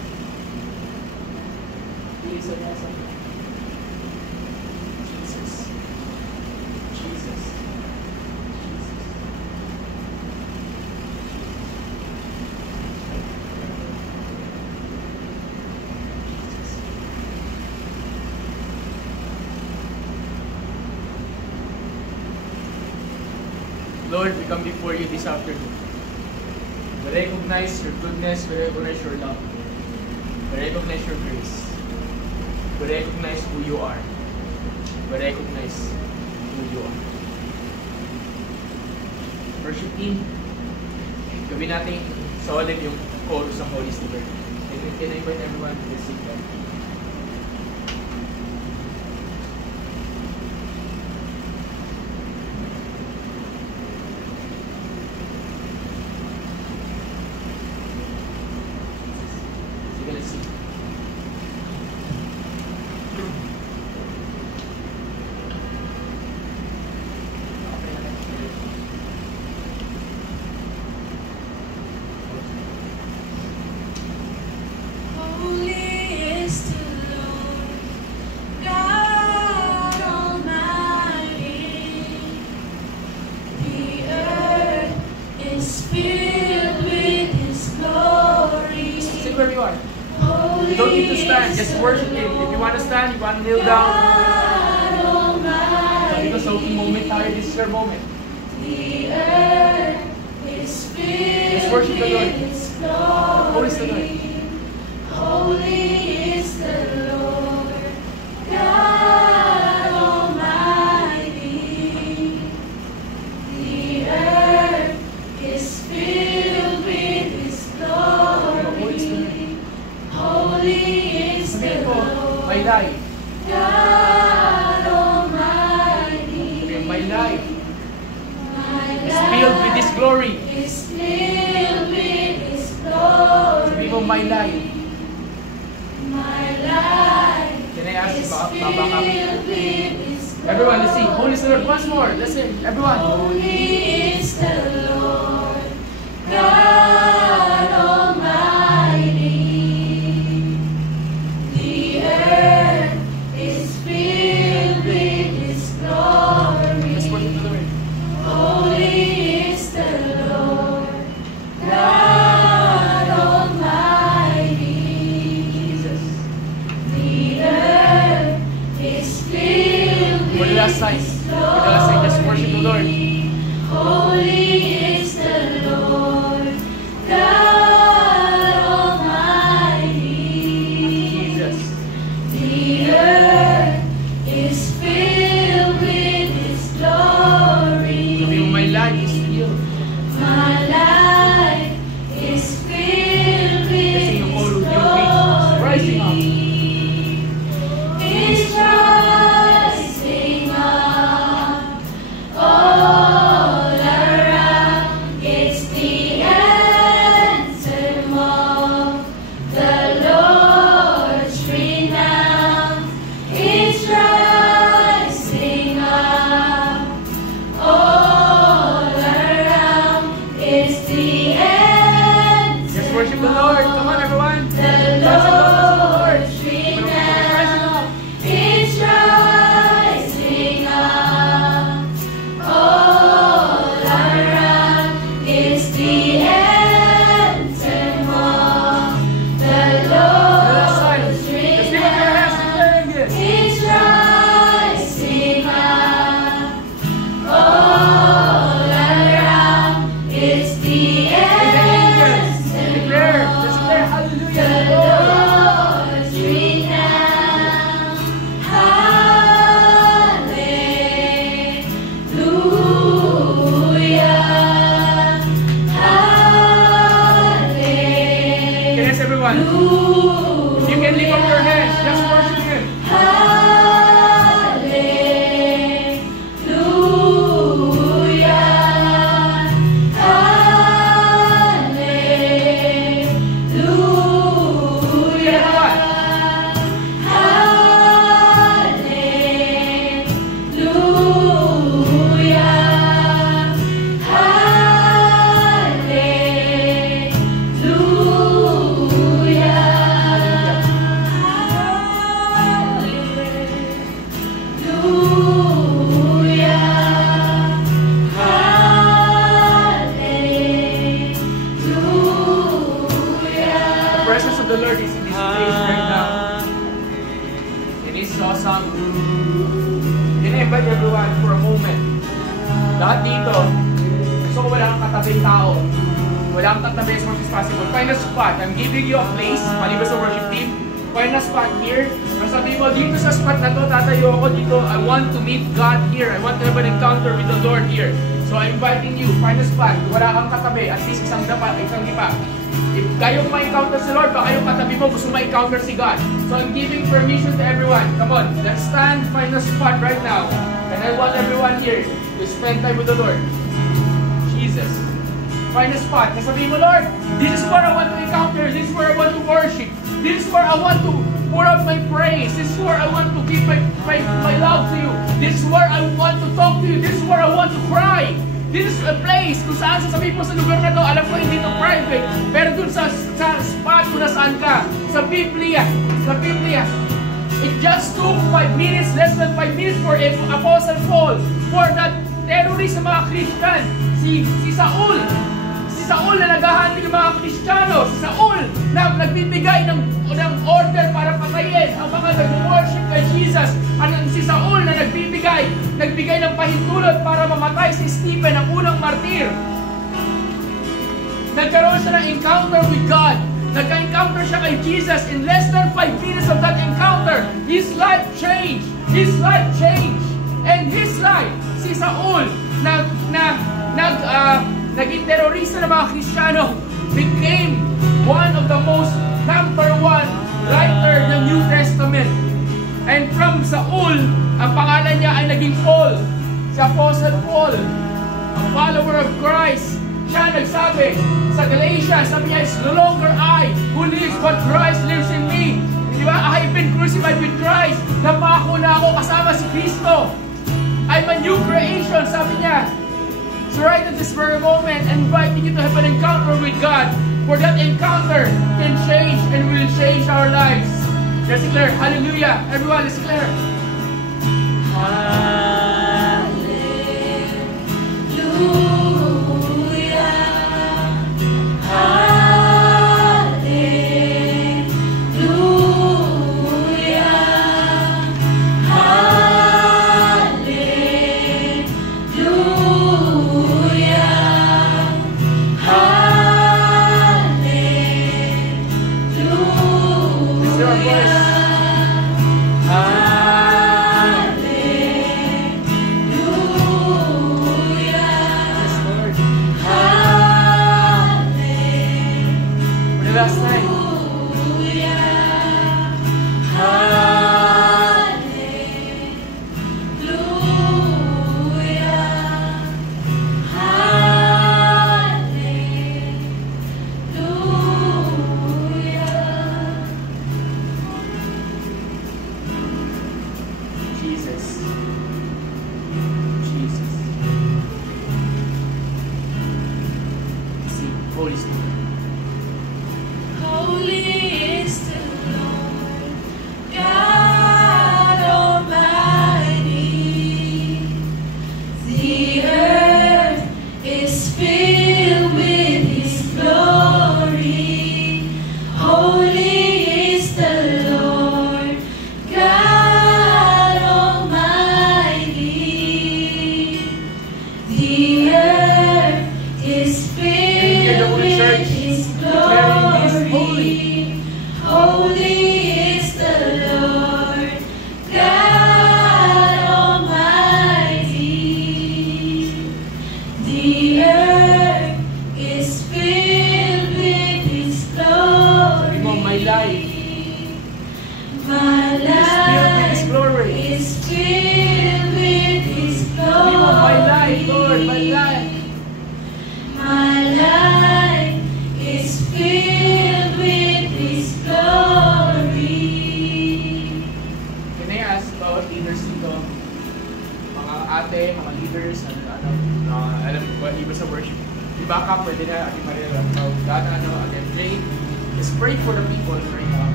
He is an awesome God. Jesus. Jesus. Lord, we come before you this afternoon. We recognize your goodness, we recognize your love, we recognize your grace, we recognize who you are, we recognize who you are. Worship team, gawin natin solid yung chorus ng Holy Spirit. Can I invite everyone to sing that? You don't need to stand, just worship Him. If you want to stand, you want to kneel down. Sabi ko, sa ultimate moment tayo, this is your moment. Just worship the Lord. Holy is the Lord. Holy is the Lord, God Almighty. The earth is filled with His glory. Holy is the Lord, my life. God Almighty. Okay, my life is filled with His glory. Is filled with His glory. Sabi mo, my life. My life Can I ask you, is Baba, filled with His Everyone, let's sing. Holy is the Lord. Once more. Let's sing. Everyone. Holy is the Lord, God Almighty. The earth is filled with His glory. Let's worship the Lord. Holy is the Lord, God Almighty. Jesus. The earth is filled For the with last time. His For the last time, just worship the Lord. Holy is the Lord, God Almighty. Jesus. The earth is filled with His glory. Sabi mo, my life is filled. My life is filled with Sing yung His all your wings. Rising up. glory. He's rising up all around. It's the anthem of the Lord's renown. He's rising up all around. It's the anthem. Just worship the Lord. Come on, everyone. The Lord's renown is rising up all around. It's the anthem of the Lord's Just lift up your hands and renown. declare this. Is rising up all around. It's the anthem Declare. Just declare hallelujah. to the Lord. Lord's renown. Hallelujah. Yes, everyone. Hallelujah. You can lift up your hands. Just worship Him. Hallelujah. The presence of the Lord is in this place right now. It is awesome. I-invite everyone for a moment. Lahat dito, gusto ko wala kang katabing tao. Wala kang katabi as much as possible. Find a spot. I'm giving you a place. Maliban sa worship team. Find a spot here. Masabi mo, dito sa spot na to, tatayo ako dito. I want to meet God here. I want to have an encounter with the Lord here. So I'm inviting you, find a spot. Wala kang katabi. At least isang dapa, isang ipa. If kayo ma-encounter si Lord, baka yung katabi mo gusto ma-encounter si God. So I'm giving permission to everyone. Come on, let's stand, find a spot right now. And I want everyone here to spend time with the Lord. Jesus. Find a spot. Sasabihin mo, Lord, this is where I want to encounter. This is where I want to worship. This is where I want to pour out my praise. This is where I want to give my love to you. This is where I want to talk to you. This is where I want to cry. This is a place kung saan sasabihin mo sa lugar na to, alam ko hindi ito private, pero dun sa spot kung nasaan ka, sa Biblia, it just took 5 minutes, less than 5 minutes for Apostle Paul, for that terrorist sa mga Christian, si Saul na naghahanap ng mga Kristiyano, si Saul na nagbibigay ng order para patayin ang mga nag-worship kay Jesus, at si Saul na nagbigay ng pahintulot para mamatay si Stephen, ang unang martir. Nagkaroon siya ng encounter with God. Nagka-encounter siya kay Jesus. In less than 5 minutes of that encounter, his life changed. And his life, si Saul, naging terorista ng mga Kristiyano, became one of the most #1 writer ng New Testament. And from Saul, ang pangalan niya ay naging Paul. Si Apostle Paul, a follower of Christ. Siya nagsabi sa Galatians, sabi niya, it's no longer I who lives, but Christ lives in me. Di ba? I have been crucified with Christ. Napako na ako kasama si Kristo. am a new creation, sabi niya. So right at this very moment, I'm inviting you to have an encounter with God. For that encounter can change and will change our lives. Let's declare, hallelujah. Everyone, let's declare.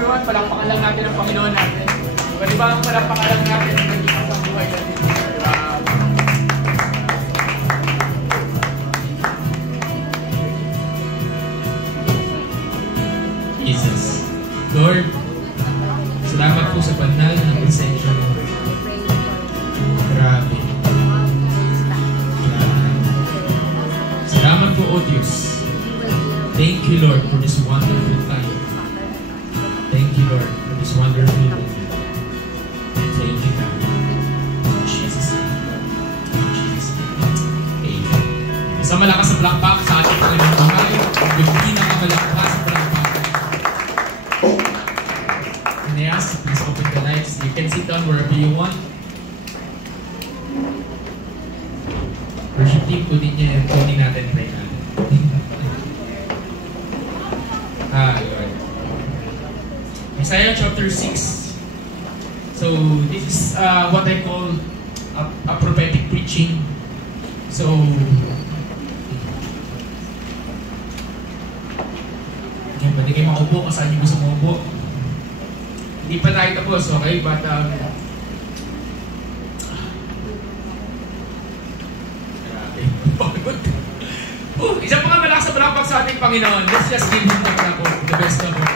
everyone, palakpakan lang natin ang Panginoon natin. Pwede ba ang palakpakan lang natin ang naging sa buhay natin? you, Lord, for this wonderful time. Thank you, Lord, for this wonderful moment. And thank you, God. In Jesus' name. In Jesus' name. Amen. Isang malakas sa palakpak sa ating Panginoon buhay. Yung pinakamalakas sa palakpak. Aeneas, please open the lights. You can sit down wherever you want. Worship team, kunin natin, pray natin. Lord. Isaiah chapter 6. So, this is what I call a prophetic preaching. So, pwede kayo makaupo kung saan nyo gusto makaupo. Hindi pa tayo tapos, okay? But, isang mga malakas sa palakpak sa ating Panginoon. Let's just give Him the best of all.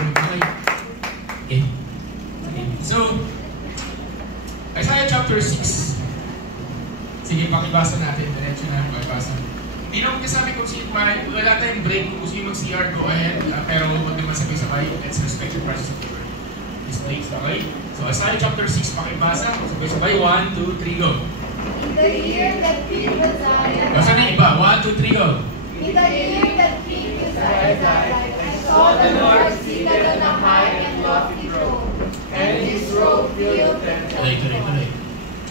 Okay. So, Isaiah chapter 6. Sige, pakibasa natin. Diretso na pakibasa. Hindi naman kasabi kung wala tayong break. Kung gusto yung mag-CR, go ahead. Pero huwag naman sabay-sabay. Let's respect the presence of the Lord. This place, okay? So, Isaiah chapter 6, pakibasa. Sabay-sabay. 1, 2, 3, go. In the year that King Uzziah Basta na iba. 1, 2, 3, go. In the year that King Uzziah died, I saw the Lord seated on a high and lofty throne, and His robe filled the temple. Tuloy.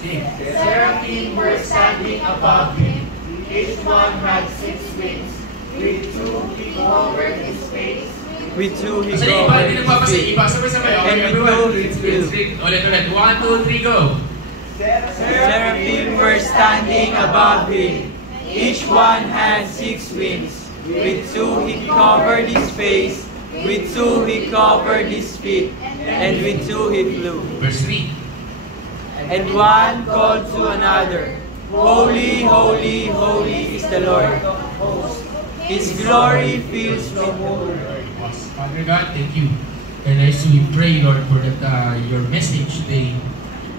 The seraphim were standing above Him. Each one had 6 wings. With 2 He covered His face. With 2 He Basta na iba. covered Hindi His nagpapasa feet. iba. Sabay-sabay. Okay, And with everyone. 2 He flew. Ulit. 1, 2, 3, go. Seraphim were standing above Him. Each one had 6 wings. With 2 He covered His face. With 2 He covered His feet. And with 2 He flew. Verse 3. And one called to another, Holy, holy, holy is the Lord of hosts. His glory fills the whole earth. Father God, thank you. And as we pray, Lord, for that your message today,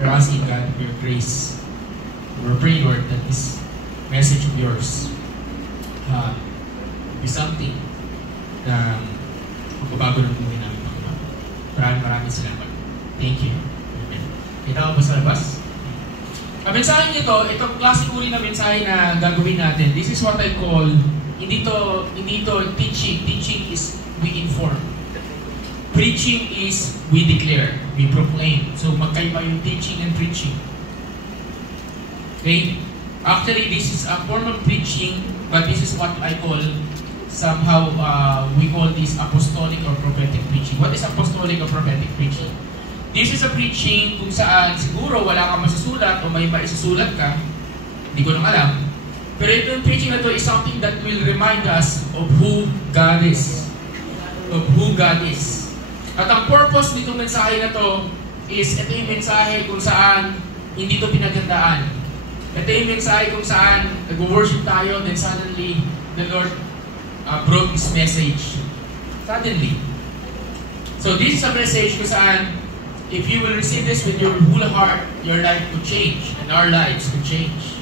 we're asking God for your grace. We're praying, Lord, that this message of yours be something na magbabago ng buhay namin, Panginoon. Maraming salamat. Thank you. Amen. Kita ko ba sa labas? Ang mensahe nito, itong klaseng uri na mensahe na gagawin natin, this is what I call, hindi to teaching. Teaching is we inform. Preaching is we declare, we proclaim. So magkaiba yung teaching and preaching. Okay? Actually, this is a form of preaching, but this is what I call, somehow, we call this apostolic or prophetic preaching. What is apostolic or prophetic preaching? This is a preaching kung saan siguro wala kang masusulat o may maisusulat ka, hindi ko nang alam. Pero itong preaching na to is something that will remind us of who God is. Of who God is. At ang purpose nitong mensahe na to is ito yung mensahe kung saan hindi to pinagandaan. Ito yung mensahe kung saan nag-worship tayo, then suddenly the Lord brought this message. Suddenly. So this is a message kung saan if you will receive this with your whole heart, your life could change and our lives could change.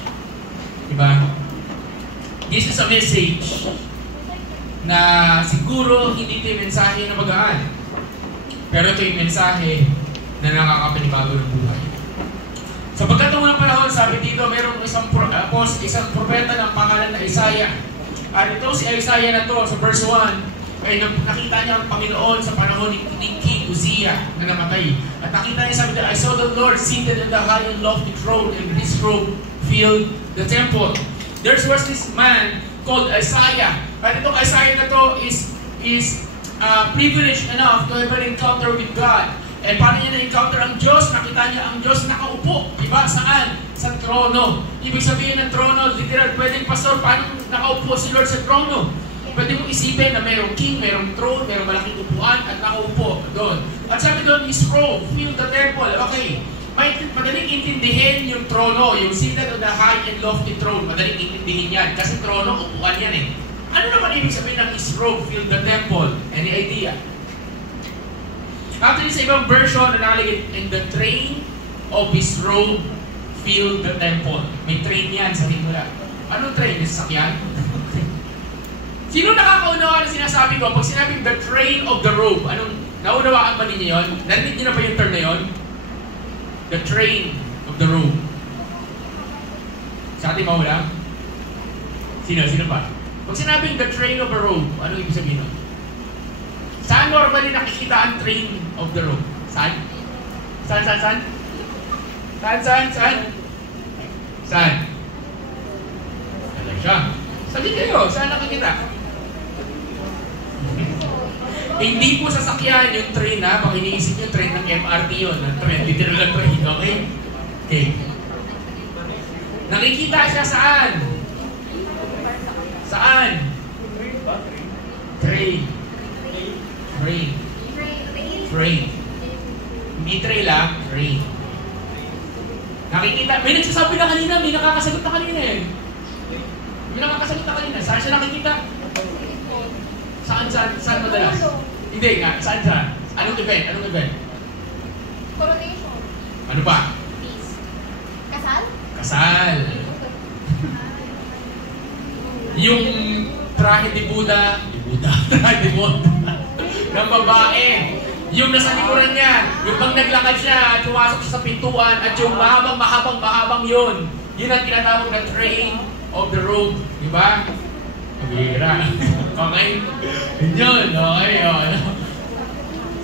Diba? This is a message na siguro hindi ito yung mensahe na magaan. Pero ito yung mensahe na nakakapanibago ng buhay. Sa pagkataon ng panahon, sabi dito, mayroong isang propeta ng pangalan na Isaiah. At ito si Isaiah na to, sa verse 1, ay nakita niya ang Panginoon sa panahon ni King Uzziah na namatay. At nakita niya, sabi niya, I saw the Lord seated on the high and lofty throne, and His robe filled the temple. There was this man called Isaiah. At itong Isaiah na to is privileged enough to have an encounter with God. And paano niya na-encounter ang Diyos? Nakita niya ang Diyos nakaupo. Diba? Saan? Sa trono. Ibig sabihin ng trono, literal, pwedeng pastor, paano nakaupo si Lord sa trono? Pwede mong isipin na mayroong king, mayroong throne, mayroong malaking upuan, at nakaupo doon. At sabi doon, His robe filled the temple. Okay, madaling intindihin yung trono, yung seated on the high and lofty throne. Madaling intindihin yan, kasi trono, upuan yan eh. Ano naman ibig sabihin ng His robe filled the temple? Any idea? Actually, sa ibang version na nakalagay, in the train of His robe filled the temple. May train yan sa himula. Anong train? Yung sasakyan? Sino nakakaunawa na sinasabi ko? Pag sinabing the train of the robe, anong naunawaan ba ninyo yun? Narinig niyo na ba yung term na yun? The train of the robe. Sa ating mawala? Sino pa? Pag sinabing the train of the robe, anong ibig sabihin nun? Saan normally nakikita ang train of the robe? Saan? Saan? Alam siya. Sabi kayo, saan nakikita? Hindi po sasakyan yung train ha. Pag iniisip yung train ng MRT yun. Ng train, literal na train. Okay? Okay. Nakikita siya saan? Saan? Train. Hindi trail lang, train. Nakikita, may nagsasabi na kanina, may nakakasagot na kanina eh. May nakakasagot na kanina. Saan siya nakikita? Saan madalas? Hindi nga, saan? Anong event? Coronation. Ano pa? Peace. Kasal. Yung trahe ni Buddha, trahe ni Buddha, ng babae. Yung nasa likuran niya, yung pag naglakad siya, pumasok siya sa pintuan, at yung mahabang yun. Yun ang tinatawag na train of the robe. Di ba? Kabira. Okay? Yun, okay.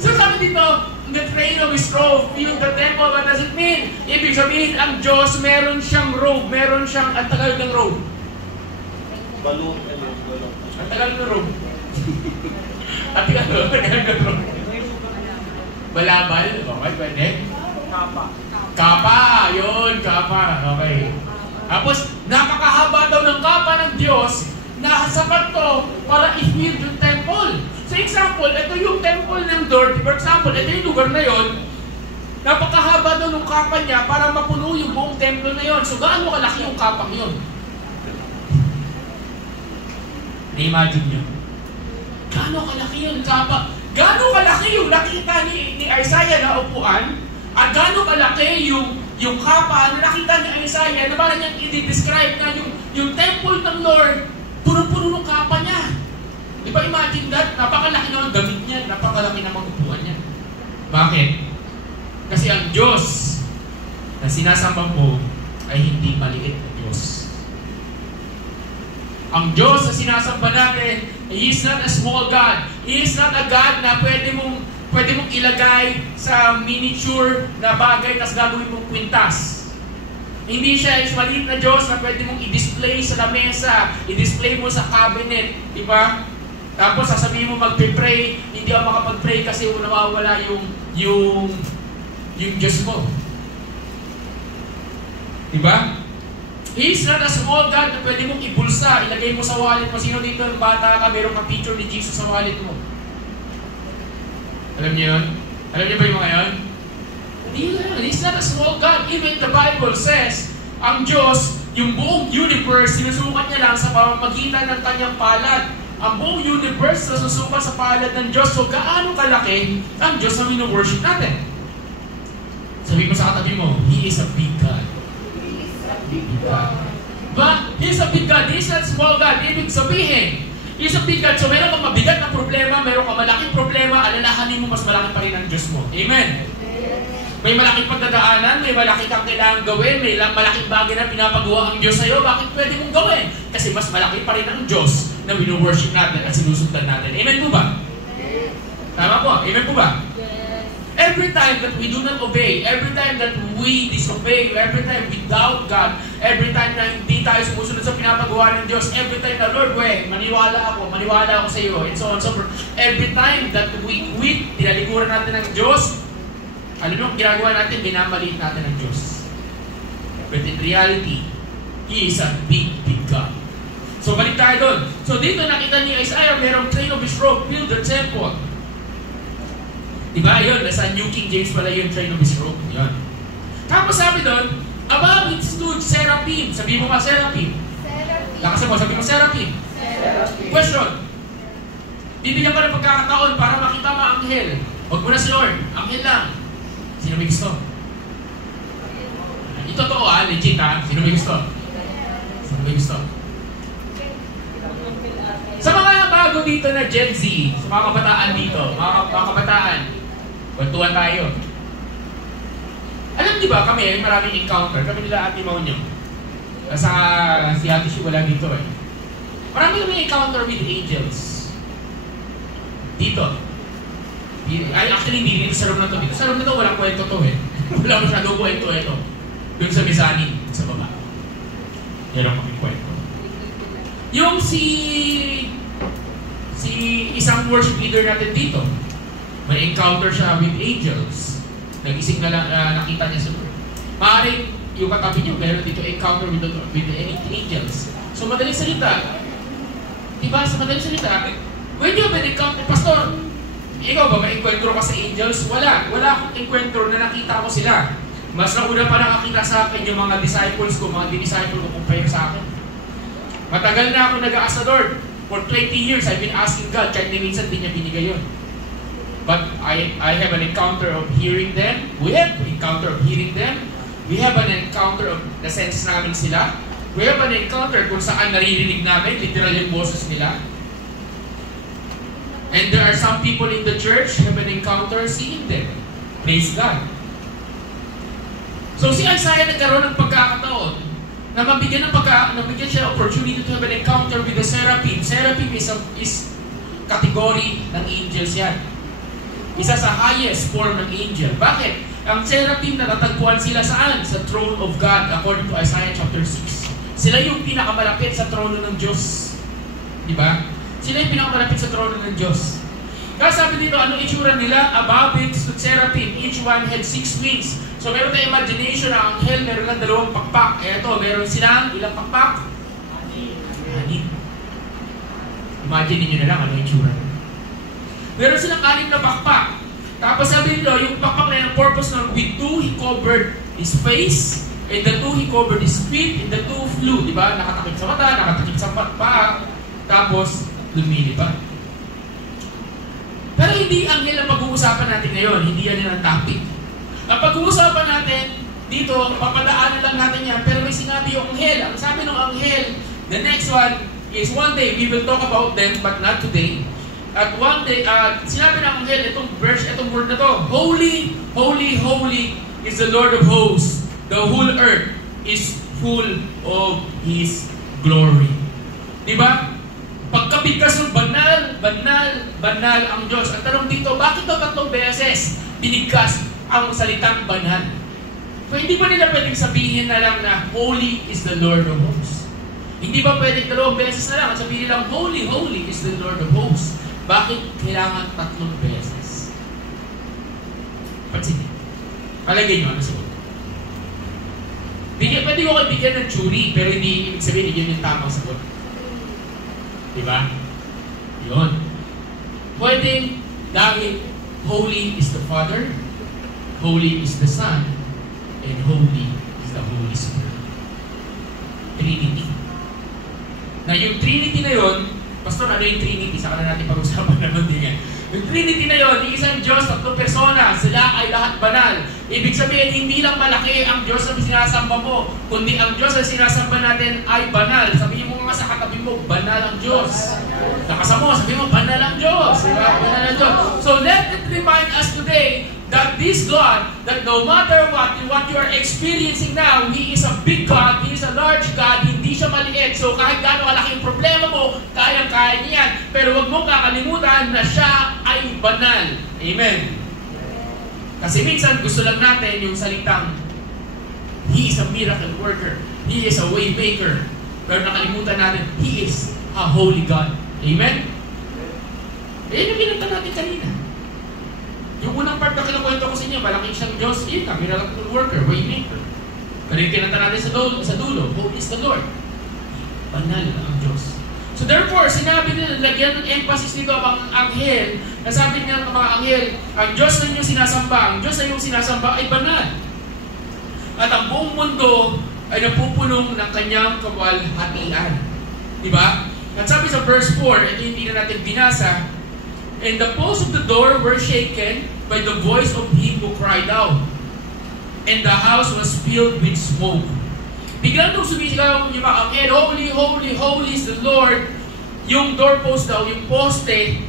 So sabi dito, the train of his robe filled the temple. What does it mean? Ibig sabihin, ang Diyos, meron siyang robe. Meron siyang, ang tagal ng robe. Balong. Ang tagal ng robe. Ang tagal ng robe. Balabal? Okay, pwede? Kapa. Yun, kapa. Okay. Tapos, napakahaba daw ng kapa ng Diyos na sapat to para i-fill yung temple. So, example, ito yung temple ng Lord. For example, ito yung lugar na yon. Napakahaba daw ng kapa niya para mapuno yung buong temple na yon. So, gaano kalaki yung kapang yon? Na-imagine nyo? Gaano kalaki yung kapa? Gaano kalaki yung nakita ni Isaiah na upuan? At gaano kalaki yung kapa na nakita ni Isaiah na parang niyang i-describe na yung temple ng Lord, puno-puno ng kapa niya. Di ba imagine that? Napakalaki naman gamit niya, napakalaki naman upuan niya. Bakit? Kasi ang Diyos na sinasamba mo ay hindi maliit na Diyos. Ang Diyos na sinasamba natin, He is not a small God. He is not a God na pwede mong ilagay sa miniature na bagay tapos gagawin mong kwintas. Hindi siya is maliit na Diyos na pwede mong i-display sa lamesa, i-display mo sa cabinet, di ba? Tapos sasabihin mo magpe-pray, hindi ako makapag-pray kasi nawawala yung Diyos mo. Di ba? He is not a small God na pwede mong ibulsa, ilagay mo sa wallet mo. Sino dito ng bata ka, meron kang picture ni Jesus sa wallet mo? Alam niyo yun? Alam niyo ba yung mga yun? Hindi yun. He's not a small God. Even the Bible says, ang Diyos, yung buong universe, sinusukat niya lang sa pamamagitan ng kanyang palad. Ang buong universe nasusukat sa palad ng Diyos. So, gaano kalaki ang Diyos na minu-worship natin? Sabi mo sa katabi mo, He is a big God. Big God. But He's a big God. He's not small God. Ibig sabihin, He's a big God. So meron kang mabigat na problema, meron kang malaking problema, alalahanin mo mas malaki pa rin ang Diyos mo. Amen? May malaking pagdadaanan, may malaki kang kailangan gawin, may malaking bagay na pinapagawa ang Diyos sa'yo. Bakit pwede mong gawin? Kasi mas malaki pa rin ang Diyos na wino-worship natin at sinusundan natin. Amen po ba? Tama po? Amen po ba? Every time that we do not obey, every time that we disobey, every time we doubt God, every time na hindi tayo sumusunod sa pinapagawa ng Diyos, every time na, Lord, maniwala ako sa iyo, and so on and so forth. Every time that we quit, tinalikuran natin ng Diyos, alam mo, ginagawa natin, binamaliit natin ng Diyos. But in reality, He is a big, big God. So, balik tayo doon. So, dito nakita ni Isaiah, merong train of his robe, build the temple. Diba yun? Nasa New King James pala yung train of his robe. Yun. Tapos sabi doon, above it stood seraphim. Sabi mo ba seraphim? Lakas mo, sabi mo seraphim. Question. Bibigyan ka ng pagkakataon para makita mo ang anghel. Huwag mo na si Lord. Anghel lang. Sino may gusto? Ito totoo legit Sino may gusto? Sino may gusto? Sa mga bago dito na Gen Z, sa mga kabataan dito, mga kabataan, kwentuhan tayo. Alam di ba kami, maraming encounter, kami nila Ate Maunyo. Si Ate Shu wala dito eh. Marami kami encounter with angels. Dito. Actually, hindi dito sa room na to. Dito sa room na to, walang kwento to eh. Wala masyadong kwento ito. Doon sa Misani, sa baba. Yan ang kaming kwento. Yung si isang worship leader natin dito, may encounter siya with angels. Nagising na lang, nakita niya sa Lord. Maaaring yung katabi niyo, meron dito encounter with any angels. So madaling salita, diba sa madaling salita, when you have an encounter, Pastor, ikaw ba may enkwentro ka sa angels? Wala akong enkwentro na nakita ko sila. Mas nauna pa nakakita sa akin yung mga disciples ko, mga disciple ko compare sa akin. Matagal na ako nag-ask sa Lord. For 20 years, I've been asking God, kahit minsan di niya binigay yun. But I have an encounter of hearing them. We have an encounter of hearing them. We have an encounter of na-sense namin sila. We have an encounter kung saan naririnig namin, literal yung boses nila. And there are some people in the church who have an encounter seeing them. Praise God. So si Isaiah nagkaroon ng pagkakataon na nabigyan siya opportunity to have an encounter with the seraphim. Seraphim is category ng angels yan. Isa sa highest form ng angel. Bakit? Ang seraphim natatagpuan sila saan? Sa throne of God according to Isaiah chapter 6. Sila yung pinakamalapit sa trono ng Diyos. Diba? Sila yung pinakamalapit sa trono ng Diyos. Kaya sabi dito, anong itsura nila? Above it stood seraphim. Each one had 6 wings. So meron tayong imagination na ang anghel meron lang 2 pakpak. Eto, meron silang ilang pakpak? 6. Imagine niyo na lang anong itsura. Meron silang 6 na pakpak. Tapos sabi nito, yung pakpak na yung purpose na with 2 he covered his face, and the 2 he covered his feet, and the 2 flew. Diba? Nakatakip sa mata, nakatakip sa paa, tapos lumilipad. Pero hindi anghel ang pag-uusapan natin ngayon. Hindi yan ang topic. Ang pag-uusapan natin dito, papadaanan lang natin yan, pero may sinabi yung anghel. Ang sabi ng anghel, the next one is one day we will talk about them, but not today. At one day, sinabi ng anghel, itong verse, itong word na to, Holy, holy, holy is the Lord of hosts. The whole earth is full of His glory. Diba? Pagkabigkas ng banal, banal, banal ang Diyos. Ang tanong dito, bakit daw 3 beses binigkas ang salitang banal? So, hindi ba nila pwedeng sabihin na lang na Holy is the Lord of hosts? Hindi ba pwedeng 2 beses na lang at sabihin lang Holy, holy is the Lord of hosts? Bakit kailangan 3 beses? Pansinin. Palagay nyo, ano sagot? Pwede ko kayo bigyan ng jury, pero hindi ibig sabihin yun yung tamang sagot. Diba? Yun. Pwedeng dahil holy is the Father, holy is the Son, and holy is the Holy Spirit. Trinity. Na yung Trinity na yun, Pastor, ano yung Trinity? Saka na natin pag-usapan naman din yan. Yung Trinity na yun, isang Diyos, 3 persona, sila ay lahat banal. Ibig sabihin, hindi lang malaki ang Diyos na sinasamba mo, kundi ang Diyos na sinasamba natin ay banal. Sabihin mo nga sa katabi mo, banal ang Diyos. Nakasama mo, sabihin mo, banal ang Diyos. Diba? Banal ang Diyos. So let it remind us today that this God, that no matter what you are experiencing now, He is a big God, He is a large God, hindi siya maliit. So kahit gaano kalaking problema mo, kayang-kaya niya yan. Pero huwag mong kakalimutan na siya ay banal. Amen. Kasi minsan gusto lang natin yung salitang He is a miracle worker, He is a way maker. Pero nakalimutan natin, He is a holy God. Amen? Yan yung binanta natin kanina. Yung unang part na kinukwento ko sa inyo, malaking siyang Diyos, yun na, miracle worker, way maker. Pero yung kinanta natin sa dulo, holy is the Lord. Banal ang Diyos. So therefore, sinabi nila, lagyan ng emphasis dito ang anghel, nasabi niya ng mga anghel, ang Diyos na inyong sinasamba, ang Diyos na inyong sinasamba ay banal. At ang buong mundo ay napupunong ng kanyang kaluwalhatian. Diba? At sabi sa verse 4, ito hindi na natin binasa, and the posts of the door were shaken by the voice of him who cried out, and the house was filled with smoke. Biglang nung sumisigaw yung mga anghel, Holy, holy, holy is the Lord. yung doorpost daw, yung poste,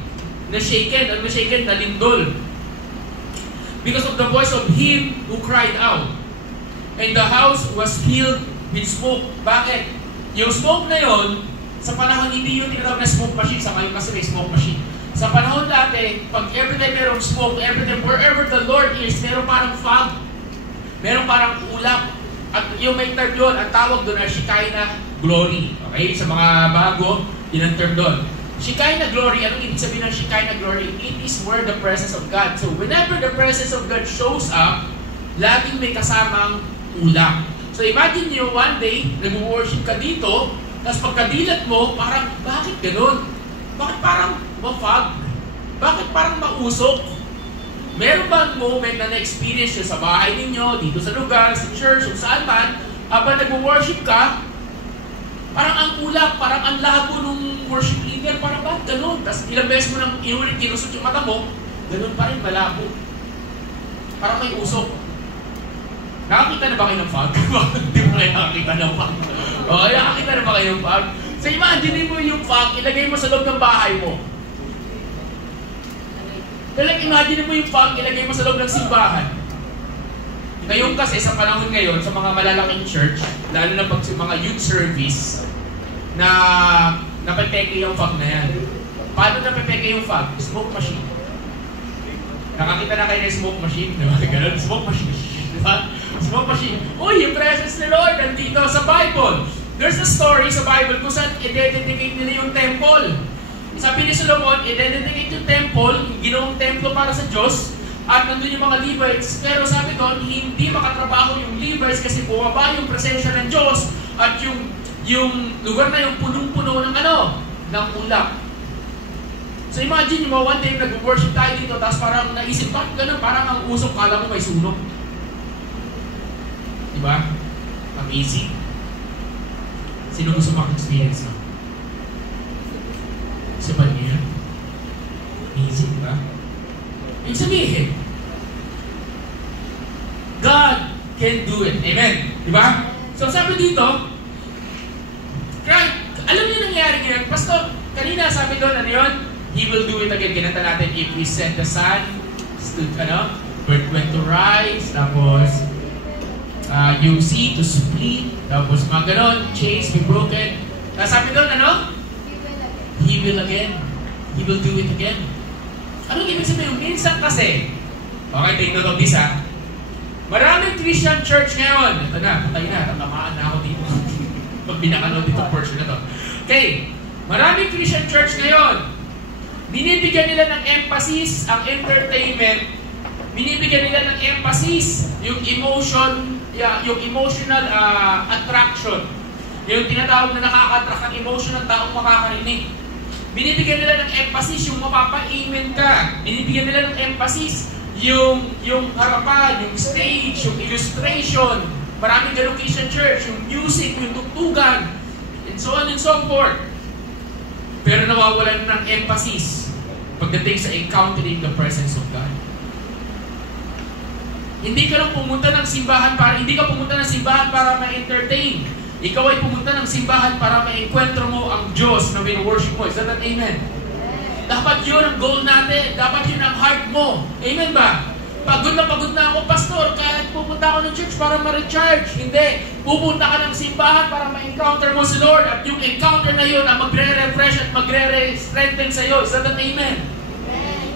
na shaken, na lindol. Because of the voice of him who cried out. And the house was filled with smoke. Bakit? Yung smoke na yon, sa panahon hindi yung tinatawag na smoke machine, sa ngayon kasi may smoke machine. Sa panahon dati, pag every time merong smoke, every time wherever the Lord is, meron parang fog. Meron parang ulap. At yung may term yun, ang tawag doon ay Shekinah glory. Okay? Sa mga bago, yun ang term doon. Shekinah glory, anong ibig sabihin ng Shekinah glory? It is where the presence of God. So whenever the presence of God shows up, laging may kasamang ulap. So imagine nyo, one day, nag-worship ka dito, tapos pagkadilat mo, parang, bakit ganun? Bakit parang ma-fog? Bakit parang mausok? Meron ba ang moment na na-experience nyo sa bahay ninyo, dito sa lugar, sa church, kung saan man, habang nag-worship ka, parang ang ulap, parang ang labo nung worship leader, parang ba? Ganun. Tapos ilang beses mo nang inulit, kinusot yung mata mo, ganun pa rin, malabo. Parang may usok. Nakakita na ba kayo ng fog? Hindi mo kayo nakakita ng fog. Okay, nakakita na ba kayo ng fog? So imagine mo yung fog, ilagay mo sa loob ng bahay mo. Imagine mo yung fog, ilagay mo sa loob ng simbahan. Ngayon kasi, sa panahon ngayon, sa mga malalaking church, lalo na pag sa mga youth service, na napepeke yung fog na yan. Paano napepeke yung fog? Smoke machine. Nakakita na kayo ng smoke machine? Diba? Ganun, smoke machine. Diba? Smoke machine. Uy, yung presence ni Lord nandito sa Bible. There's a story sa Bible kung saan i-dedicate nila yung temple. Sabi ni Solomon, i-dedicate yung temple, yung ginawang templo para sa Diyos, at nandun yung mga Levites. Pero sabi doon, hindi makatrabaho yung Levites kasi bumaba yung presensya ng Diyos at yung lugar na yung punong-puno ng ng ulap. So imagine mo, one day nag-worship tayo dito, tapos parang naisip, bakit ganun? Parang ang usok, kala mo may sunog. Diba? Amazing. Sino gusto maka-experience no? Sa niya. Amazing, diba? Yung sabihin, God can do it. Amen? Diba? So sabi dito, alam niyo nangyari ngayon, Pastor, kanina sabi doon, ano yun? He will do it again. Kinanta natin, if we set the sun, went to rise, tapos, yung sea to split, tapos mga ganon, chains be broken. Sabi doon, ano? He will again. He will do it again. Anong ibig sabihin? Minsan kasi, okay, take note of this ha. Maraming Christian church ngayon. Ito na, patay na, tatamaan na ako dito. Pag binakano dito portion na to. Okay, maraming Christian church ngayon. Binibigyan nila ng emphasis ang entertainment. Binibigyan nila ng emphasis yung emotional attraction. Yung tinatawag na nakaka-attract ang emotion ng taong makakarinig. Binibigyan nila ng emphasis yung mapapa-amen ka. Binibigyan nila ng emphasis yung harapan, yung stage, yung illustration. Maraming ganong Christian church, yung music, yung tugtugan, and so on and so forth. Pero nawawalan ng emphasis pagdating sa encountering the presence of God. Hindi ka lang pumunta ng simbahan para ma-entertain. Ikaw ay pumunta ng simbahan para ma-enkwentro mo ang Diyos na wino-worship mo. Is that amen? Dapat yun ang goal natin. Dapat yun ang heart mo. Amen ba? Pagod na ako, Pastor, kahit pupunta ako ng church para ma-recharge. Hindi. Pupunta ka ng simbahan para ma-encounter mo si Lord. At yung encounter na yun ang magre-refresh at magre-strengthen sa'yo. Is that amen?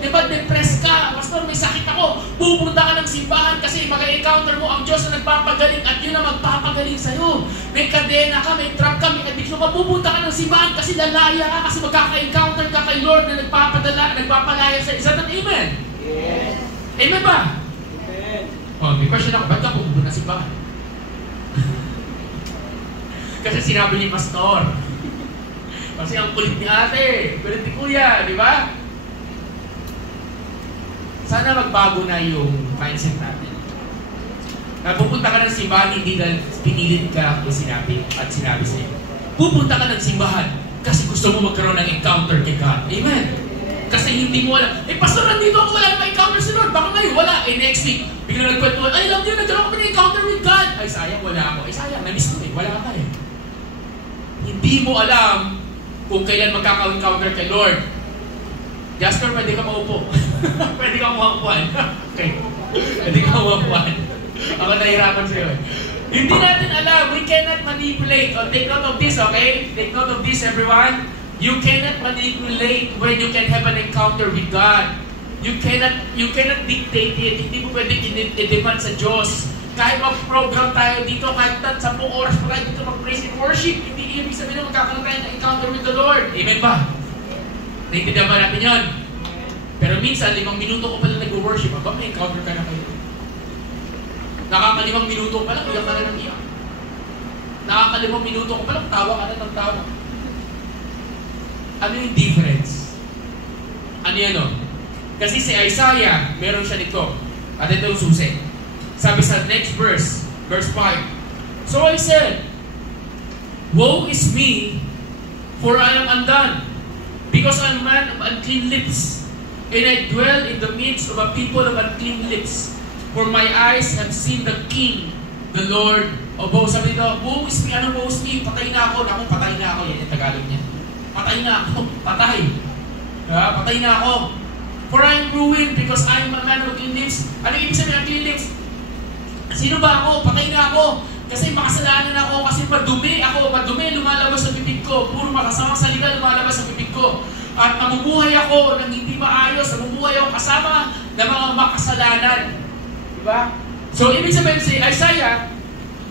Diba, depressed ka? Pastor, may sakit ako. Pupunta ka ng simbahan kasi mag-encounter mo ang Diyos na nagpapagaling at yun ang magpapagaling sa'yo. May kadena ka, may trap ka, may addiction ka. Pupunta ka ng simbahan kasi lalaya ka kasi magkaka-encounter ka kay Lord na nagpapalaya sa'yo. Is that an amen? Yes. Amen ba? Amen. Oh, may question ako. Ba't ka pupunta ng simbahan? Kasi sinabi ni Pastor. Kasi ang kulit ni ate, kulit ni kuya, di ba? Sana magbago na yung mindset natin. Pupunta ka ng simbahan, hindi dahil pinilit ka o sinabi sa'yo. Pupunta ka ng simbahan kasi gusto mo magkaroon ng encounter kay God. Amen? Kasi hindi mo alam, Pastor, nandito ako, wala na encounter si Lord. Baka ngayon, wala. Next week, bigla nagkwento, alam niyo, nagkaroon ko ng encounter with God. Sayang, wala ako. Sayang, na-miss ko wala ka Hindi mo alam kung kailan magkaka-encounter kay Lord. Jasper, pwede ka maupo. Pwede ka maupuan. Okay. Pwede ka maupuan. Ako nahihirapan sa'yo eh. Hindi natin alam. We cannot manipulate. Oh, take note of this, okay? Take note of this, everyone. You cannot manipulate when you can have an encounter with God. You cannot dictate it. Hindi mo pwede i-demand sa Diyos. Kahit mag-program tayo dito, kahit 10 oras pa tayo dito mag-praise and worship, hindi ibig sabihin na magkakaroon tayo ng encounter with the Lord. Amen ba? Naintindihan ba natin yun? Pero minsan, 5 minuto ko pala nag-worship, ba may encounter ka na kayo? Nakaka-5 minuto pa lang, iyak ka na ng iyak. Nakaka-5 minuto ko pa lang, tawa ka na ng tawa. Ano yung difference? Ano yan o? Kasi si Isaiah, meron siya nito. At ito yung susi. Sabi sa next verse, verse 5. So I said, woe is me, for I am undone, because I am a man of unclean lips, and I dwell in the midst of a people of unclean lips. For my eyes have seen the King, the Lord of hosts. Sabi nito, woe is me, ano woe is me? Patay na ako. Naku, patay na ako. Yan yung Tagalog niya. Patay na ako. Patay. Patay na ako. For I am ruined because I am a man of unclean lips. Ano ibig sabihin ng unclean lips? Sino ba ako? Patay na ako. Kasi makasalanan ako. Kasi madumi ako. Madumi lumalabas sa bibig ko. Puro makasamang salita lumalabas sa bibig ko. At namumuhay ako ng hindi maayos. Namumuhay ako kasama ng mga makasalanan. Diba? So, ibig sabihin si Isaiah,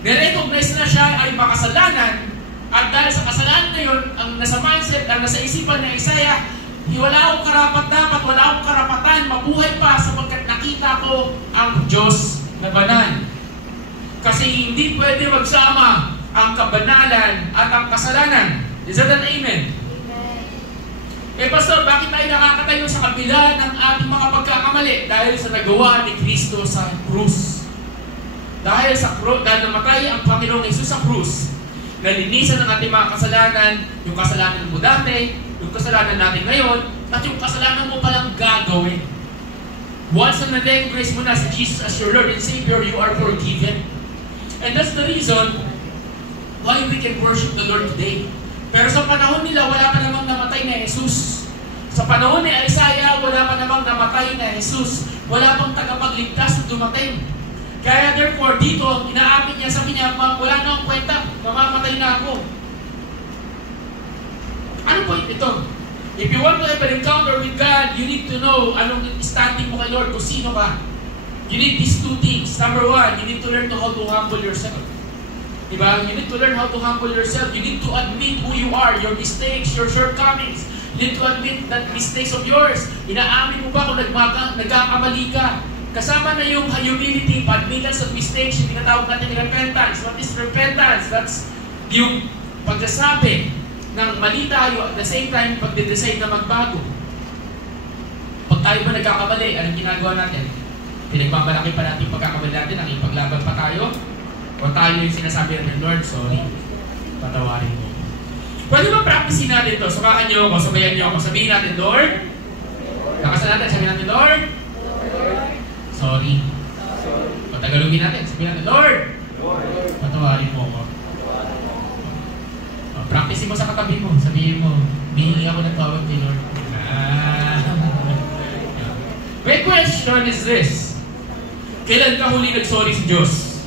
nirecognize na siya ay makasalanan. At dahil sa kasalanan na yun, ang nasa mindset, ang nasa isipan ni Isaiah, wala akong karapat-dapat, wala akong karapatan, mabuhay pa sapagkat nakita ko ang Diyos na banal. Kasi hindi pwede magsama ang kabanalan at ang kasalanan. Is that an amen? Eh Pastor, bakit tayo nakakatayo sa kabila ng ating mga pagkakamali? Dahil sa nagawa ni Kristo sa krus. Dahil namatay ang Panginoong Hesus sa krus, nalinisan ang ating mga kasalanan, yung kasalanan mo dati, yung kasalanan natin ngayon, at yung kasalanan mo palang gagawin. Once na na-recognize mo na si Jesus as your Lord and Savior, you are forgiven. And that's the reason why we can worship the Lord today. Pero sa panahon nila, wala pa namang namatay na Jesus. Sa panahon ni Isaiah, wala pa namang namatay na Jesus. Wala pang tagapagligtas na dumating. Kaya therefore, dito, inaamin niya, sabi niya, wala na akong kwenta, mamamatay na ako. Ano po ito? If you want to have an encounter with God, you need to know anong standing mo kay Lord, kung sino ka. You need these 2 things. Number 1, you need to learn how to humble yourself. Diba? You need to learn how to humble yourself. You need to admit who you are, your mistakes, your shortcomings. You need to admit that mistakes of yours. Inaamin mo ba kung nagkakamali ka? Kasama na yung humility, admittance of mistakes, yung tinatawag natin repentance. What is repentance? That's yung pagsasabi ng mali tayo at the same time pagde-decide na magbago. Pag tayo ba nagkakamali, anong ginagawa natin? Pinagmamalaki pa natin yung pagkakamali natin, ang ipaglaban pa tayo? O tayo yung sinasabi ng Lord, sorry, patawarin mo. Pwede ba practicein natin ito? Samahan niyo ako, sabayan niyo ako. Sabihin natin, Lord. Lakas natin, sabihin natin, Lord. Sorry. O Tagalogin natin, sabihin natin, Lord. Patawarin mo ako. O, practicein mo sa katabi mo. Sabihin mo, bihingi ako ng tawag kay Lord. My question is this. Kailan ka huli nag-sorry sa Diyos?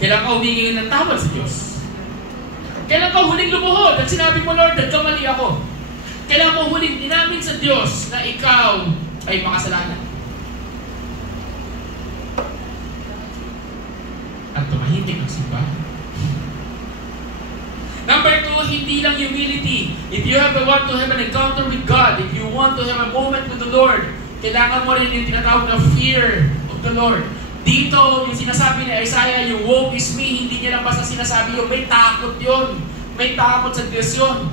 Kailan ka humingi ng tawad sa Diyos? Kailan ka huling lumuhod at sinabi mo, Lord, nagkamali ako? Kailan mo huling inamin sa Diyos na ikaw ay makasalanan? At tumahimik ang simbahan. Number 2, hindi lang humility. If you want to have an encounter with God, if you want to have a moment with the Lord, kailangan mo rin yung tinatawag na fear of the Lord. Dito, yung sinasabi ni Isaiah, yung woe is me, hindi niya lang basta sinasabi yun, may takot yun. May takot sa Diyos yun.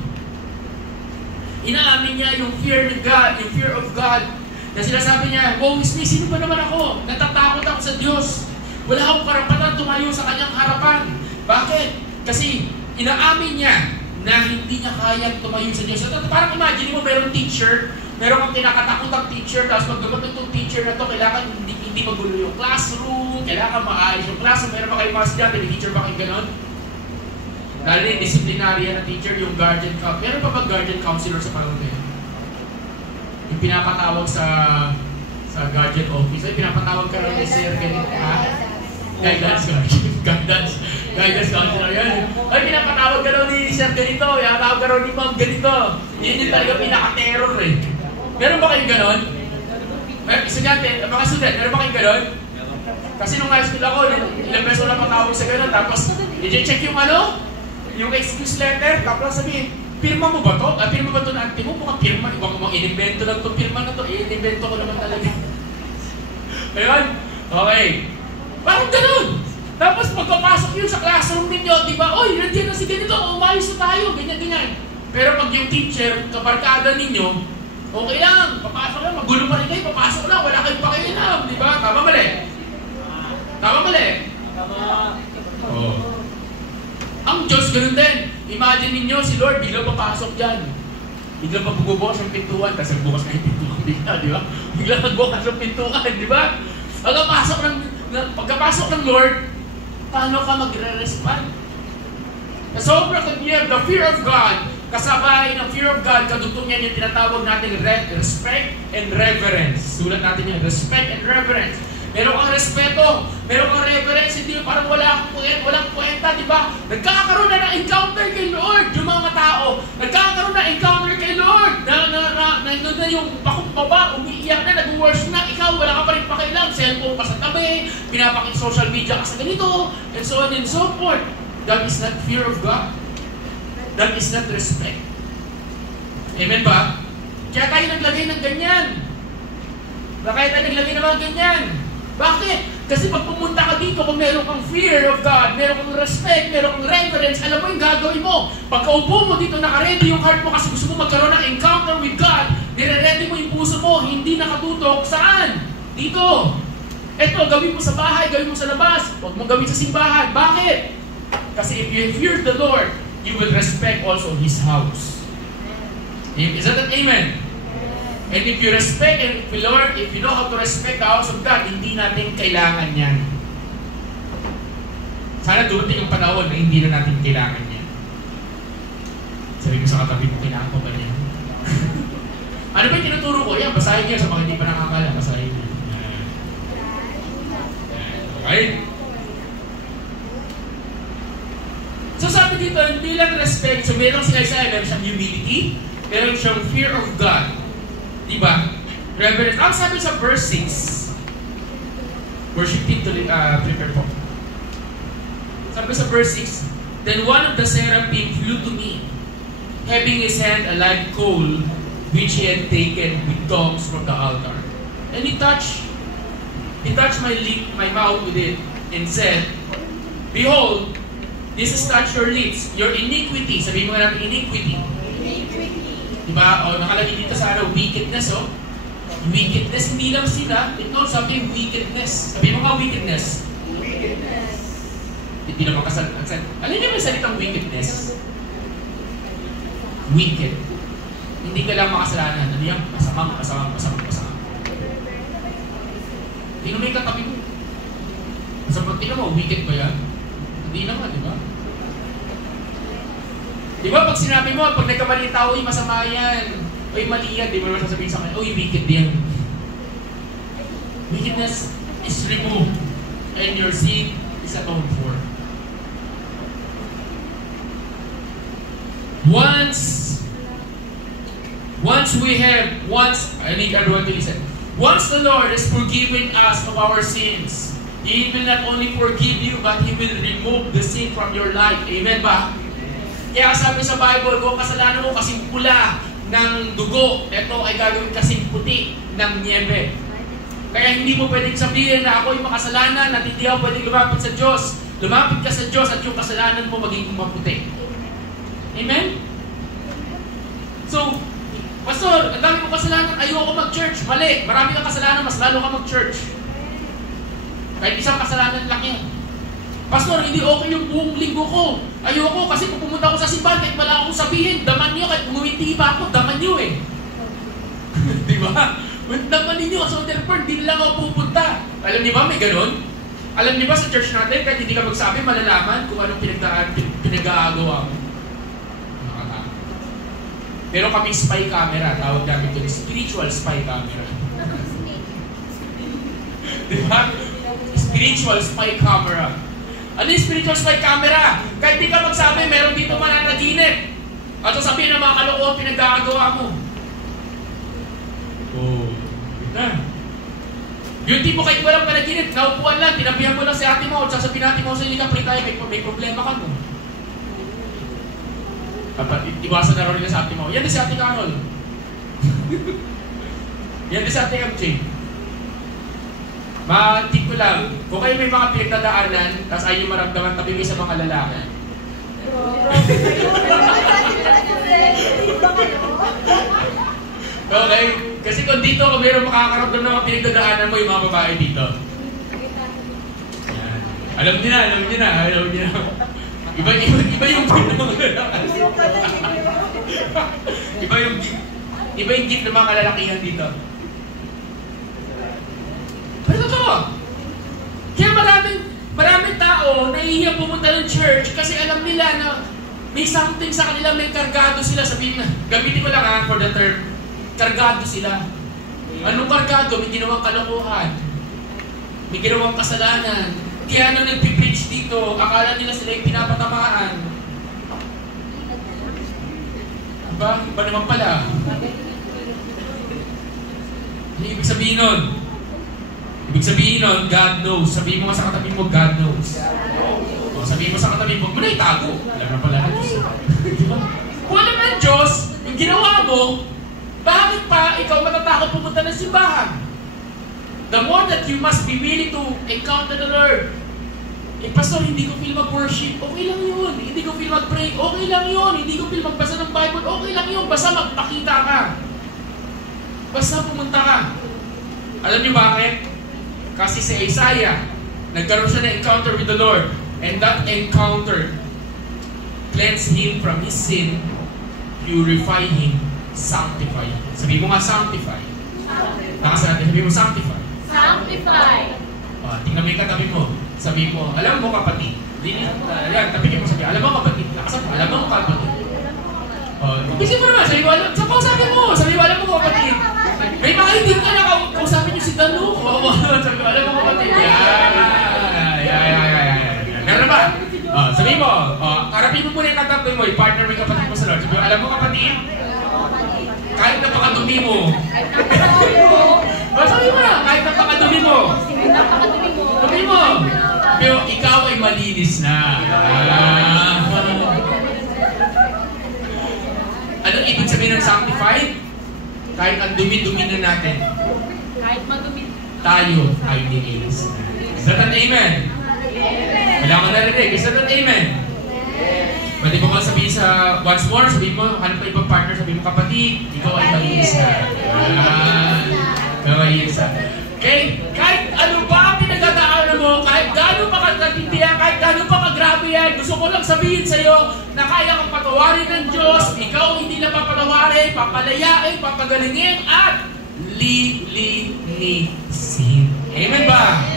Inaamin niya yung fear of God, yung fear of God, na sinasabi niya, woe is me, sino ba naman ako? Natatakot ako sa Diyos. Wala akong karapatan tumayo sa kanyang harapan. Bakit? Kasi inaamin niya na hindi niya kaya tumayo sa Diyos. So, parang imagine mo, mayroong teacher, meron kang kinakatakotang teacher, tapos pag dumating itong teacher na to, kailangan hindi magulo yung classroom, kailangan maayos yung classroom. Meron ba kayong mga estudyante, may teacher ba kayong ganon? Lalo na yung disciplinary na teacher, yung guardian counselor. Meron pa ba guardian counselor sa panahon na yun? Yung pinapatawag sa guardian office. Ay, pinapatawag ka rin ni Sir ganito, ha? Guidance counselor yan. Ay, pinapatawag ka rin ni Sir ganito. Pinapatawag ka rin ni Ma'am ganito. Yan yung talaga pinaka-terror eh. Meron ba kayong ganon? Estudyante, mga student, meron ba kayong ganon? Kasi nung high school ako, ilang beses na patawag sa ganon. Tapos, i-check yung yung excuse letter, tapos sabihin, pirma mo ba to? Pirma ba to na auntie mo? Mukhang pirma. Iba mo, inimbento lang to pirma na to. Inimbento ko naman talaga. Ayun? Okay. Parang ganun. Tapos pagpapasok yun sa classroom ninyo, di ba? Oy, nandiyan na si ganito. Umayos na tayo. Ganyan. Pero pag yung teacher, kabarkada ninyo, okay lang. Papasok lang. Magulo pa rin kayo. Papasok lang. Wala kayong pakialam. Di ba? Tama mali? Tama. Oh. Ang Diyos, ganun din. Imagine ninyo, si Lord, biglang papasok dyan. Biglang pagbubukas ang pintuan, tapos nagbukas na yung pintuan bigla, di ba? Biglang nagbukas ang pintuan, di ba? Pagkapasok ng Lord, paano ka magre-respond? Sobra kung you have the fear of God, kasabay ng fear of God, kadugtong yan yung tinatawag natin respect and reverence. Sulat natin yan, respect and reverence. Meron kang respeto, meron kang reverence, hindi parang walang kwenta, di ba? Nagkakaroon na ng encounter kay Lord, yung mga tao. Nagkakaroon na encounter kay Lord, na yung pakumbaba, umiiyak na, nag-worship na, ikaw, wala ka pa rin pakialam, cellphone ka sa tabi, pinapakit social media ka sa ganito, and so on and so forth. That is not fear of God. That is not respect. Amen ba? Kaya tayo naglagay ng ganyan. Kaya tayo naglagay ng mga ganyan. Bakit? Kasi pag pumunta ka dito, kung meron kang fear of God, meron kang respect, meron kang reverence, alam mo yung gagawin mo. Pagka-upo mo dito, naka-ready yung heart mo kasi gusto mo magkaroon ng encounter with God, nire-ready mo yung puso mo, hindi nakatutok. Saan? Dito. Eto, gawin mo sa bahay, gawin mo sa labas. Huwag mong gawin sa simbahan. Bakit? Kasi if you fear the Lord, you will respect also His house. Is that an amen? And if you respect and if you know how to respect the house of God, hindi natin kailangan yan. Sana dumating yung panahon na hindi na natin kailangan yan. Sabi ko sa katabi mo, kailangan ko ba yan? Ano ba yung tinuturo ko? Yan, basahin niya sa mga hindi pa nakakala. Basahin niya. Okay? So sabi dito, hindi lang respect. So meron si Isaiah, meron siyang humility, meron siyang fear of God. Diba? Reverence. Ang sabi sa verse 6, worship team to prepare po. Sabi sa verse 6, then one of the seraphim flew to me, having his hand a live coal, which he had taken with tongs from the altar. And he touched my mouth with it, and said, behold, this has touched your lips, your iniquity. Sabihin mo nga natin, iniquity. Diba? O, nakalagay dito sa wickedness, oh. Wickedness, hindi lang sila. Ito, sabi wickedness. Sabi mo nga, wickedness. Wickedness. Hindi naman alin niyo may salitang wickedness? Wicked. Hindi ka lang makasalanan. Ano yan? Masamang. Tingnan mo yung katabi mo. Tingnan mo, wicked ba yan? Hindi naman, di ba? Di ba pag sinabi mo, pag nagkamali yung tao, masama yan. Uy, mali yan. Di mo naman sasabihin sa kanya, uy, wicked yan. Wickedness is removed and your sin is atoned for. I need everyone to listen. Once the Lord has forgiven us of our sins, He will not only forgive you, but He will remove the sin from your life. Amen ba? Kaya sabi sa Bible, kung kasalanan mo kasing pula ng dugo, ito ay gagawin kasing puti ng niebe. Kaya hindi mo pwedeng sabihin na ako ay makasalanan at hindi ako pwedeng lumapit sa Diyos. Lumapit ka sa Diyos at yung kasalanan mo magiging maputi. Amen? So, Pastor, ang dami kong kasalanan, ayoko mag-church. Mali, marami kang kasalanan, mas lalo ka mag-church. Kahit isang kasalanan lang yan. Pastor, hindi okay yung buong linggo ko. Ayoko kasi kung pumunta ako sa simbahan, kahit wala akong sabihin, daman nyo, kahit umiti pa ako, daman nyo eh. Di ba? Daman ninyo, so therefore, hindi lang ako pupunta. Alam niyo ba, may ganun? Alam niyo ba sa church natin, kahit hindi ka magsabi, malalaman kung anong pinag-aagawa mo. Nakakatakot. Pero kaming spy camera, tawag namin ito, spiritual spy camera. Diba? Spiritual spy camera. Ano yung spiritual spy camera? Kahit di ka magsabi, meron dito mananaginip. At sasabihin ng mga kalokohan pinag-aagawa mo. Oh, na. Yung tipo kahit walang panaginip, naupuan lang, tinabihan mo lang si ate mo, at sasabihin natin mo sa ilikang tayo, may problema ka mo. Iwasan na rin nila sa ate mo. Yan din si ate Carol. Yan din si ate MJ. Ma-tip ko lang, kung kayo may mga pinagdadaanan, tapos ayaw maramdaman, tabi mo sa mga lalaki. Okay? Kasi kung dito, kung mayroong makakaramdam ng mga pinagdadaanan mo, yung mga babae dito. Yan. Alam niyo na. Iba yung gift ng mga lalaki. Iba yung gift ng mga kalalakihan dito. Pero totoo. Kaya maraming tao nahihiya pumunta ng church kasi alam nila na may something sa kanila, may kargado sila. Sabihin na, gamitin ko lang for the term, kargado sila. Anong kargado? May ginawang kalokohan. May ginawang kasalanan. Kaya nung nagpipreach dito, akala nila sila yung pinapatamaan. Iba naman pala. Ano ibig sabihin nun? Ibig sabihin nun, God knows. Sabihin mo sa katabi mo, God knows. O, sabihin mo sa katabi mo, muna itago. Alam na pala ng Diyos. Diba? Kung alam ng Diyos, yung ginawa mo, bakit pa ikaw matatakot pumunta ng simbahan? The more that you must be willing to encounter the Lord. Pastor, hindi ko feel mag-worship. Okay lang yun. Hindi ko feel mag-pray. Okay lang yun. Hindi ko feel magbasa ng Bible. Okay lang yun. Basta magpakita ka. Basta pumunta ka. Alam niyo bakit? Kasi si Isaiah, nagkaroon siya ng encounter with the Lord. And that encounter cleansed him from his sin, purify him, sanctify. Sabi mo nga, sanctify. Nakasabi, sabi mo, sanctify. Sanctify. Tingnan mo yung katabi mo. Sabi mo, alam mo kapatid. Yan, tabi mo sabi, alam mo kapatid. Nakasabi, alam mo kapatid. Kasi mo naman, sabi mo, sabi mo, alam mo kapatid. May mga hindi ka na kausapin nyo si Danu. Sabi mo, alam mo kapatid. Meron ba? Sabi mo, harapin mo muna yung katabi mo, i-partner mo yung kapatid mo sa Lord. Sabi mo, alam mo kapatid. Kahit napakadumi mo. Sabi mo na, kahit napakadumi mo. Sabi mo. Pero ikaw ay malinis na. Anong ibig sabihin ng sanctified? Kahit ang dumi-dumi na natin. Kahit madumi. Tayo ay nilinis na. Is that an amen? Wala ka narinig. Is that an amen? Pwede mo ka sabihin sa once more, sabihin mo, hanap ka ibang partner, sabihin mo, kapatid, ikaw ay malinis na. Malinis na. Okay? Kahit ano pa ang pinagdadaanan mo, kahit gano'n pa katindihan, kahit gano'n pa kagrabe yan, gusto ko lang sabihin sa'yo na kaya kang patawarin ng Diyos, ikaw hindi na papatawarin, papalayain, papagalingin, at lilinisin. Amen ba?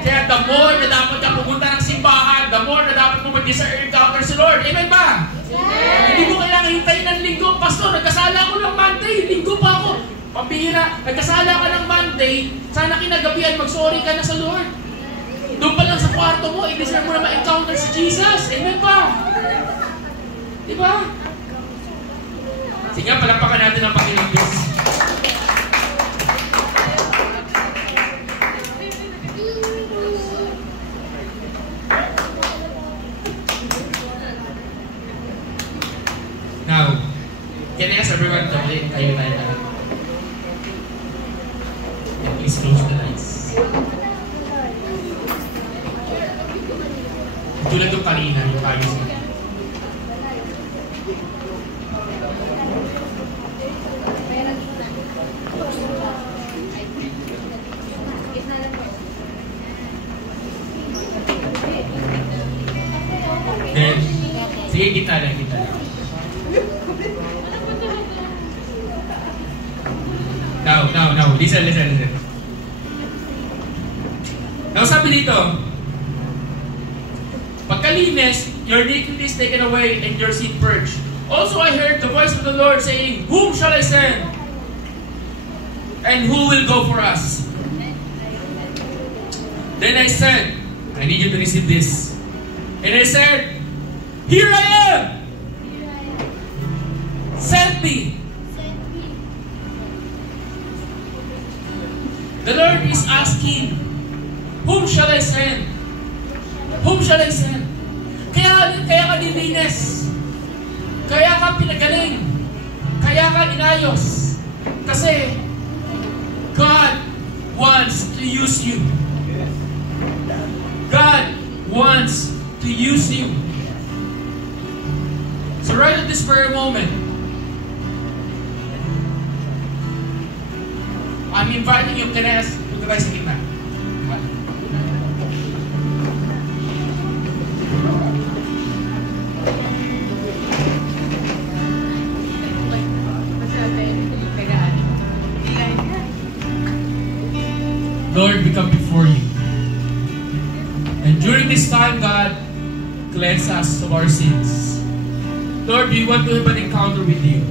Kaya the more na dapat ka pumunta ng simbahan, the more na dapat mo mag-encounter si Lord. Amen ba? Yes. Hindi mo kailangan hintayin ng linggo. Pastor, nagkasala ako ng Monday, linggo pa ako. Pambihira, nagkasala ka ng Monday, sana kinagabihan, mag-sorry ka na sa Lord. Doon pa lang sa kwarto mo, i-deserve mo na ma-encounter si Jesus. Amen ba? Diba? Sige nga, palampakan natin ang Panginoon Diyos. Now, can I ask everyone to play tayo na? And please close the lights. Tulad yung kanina, yung tayo sa then, sige, kita lang. Now, listen. Now, sabi dito, Pagkalinis, your iniquity is taken away and your sin purged. Also I heard the voice of the Lord saying, Whom shall I send? And who will go for us? Then I said, I need you to receive this. And I said, Here I am! Send me! The Lord is asking, Whom shall I send? Whom shall I send? Kaya ka nilinis. Kaya ka pinagaling. Kaya ka inayos. Kasi God wants to use you. God wants to use you. So right at this very moment, I'm inviting you, Kenes, punta tayo sa gitna. Lord, we come before you. And during this time, God, cleanse us of our sins. Lord, we want to have an encounter with you.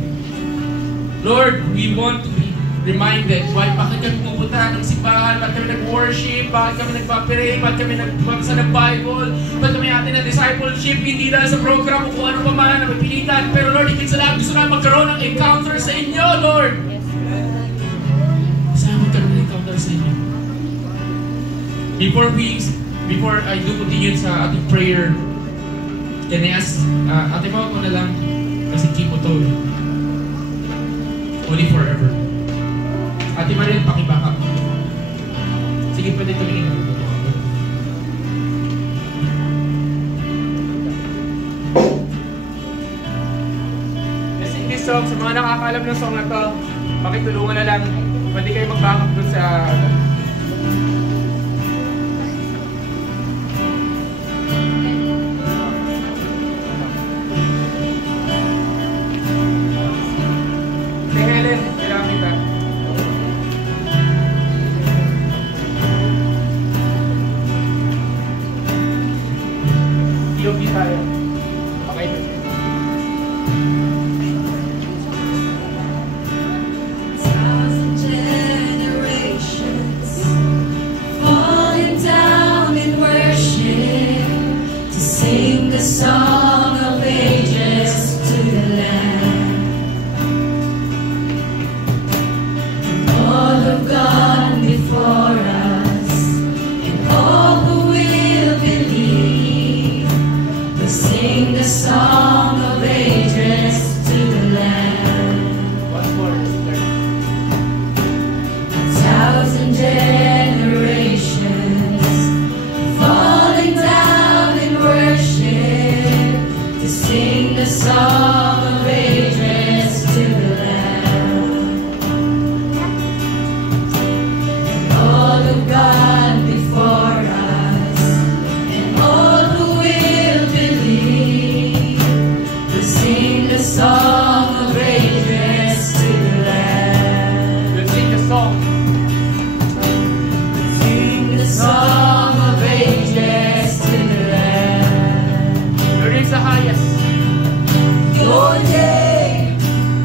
Lord, we want to be reminded bakit kami pupunta ng simbahan, bakit kami nag-worship, bakit kami nagpa-pray, bakit kami nagbabasa ng Bible, bakit kami natin ng discipleship, hindi dahil sa program o kung ano pa man na mapilitan. Pero Lord, higit sa lahat, gusto namin magkaroon ng encounter sa inyo, Lord. Gusto namin magkaroon ng encounter sa inyo. Before I do continue sa ating prayer, can I ask, ate mo ako na lang, kasi keep mo to. Only forever. Ate Marin, pakibaka. Sige, pwede tumingin. Let's sing this song. Sa mga nakakalam ng song na to, pakitulungan na lang. Pwede kayo mag-backup dun sa... Helen, kailangan kita. Yogi tayo. Okay. Thousand generations falling down in worship to sing the song of ages to the Lamb. All who've gone before us and all who will believe will sing the song of ages to the Lamb. Once more. Thousand generations falling down in worship to sing the song of ages to the Lamb. And all who've gone before us and all who will believe will sing the song of ages to the Lamb. Let's sing the song. Sing the song of ages to the Lamb. Your name's the highest. Your name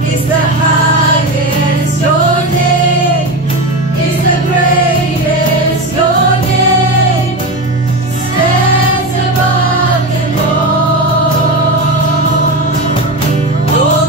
is the highest. Your name is the greatest. Your name stands above them all. Your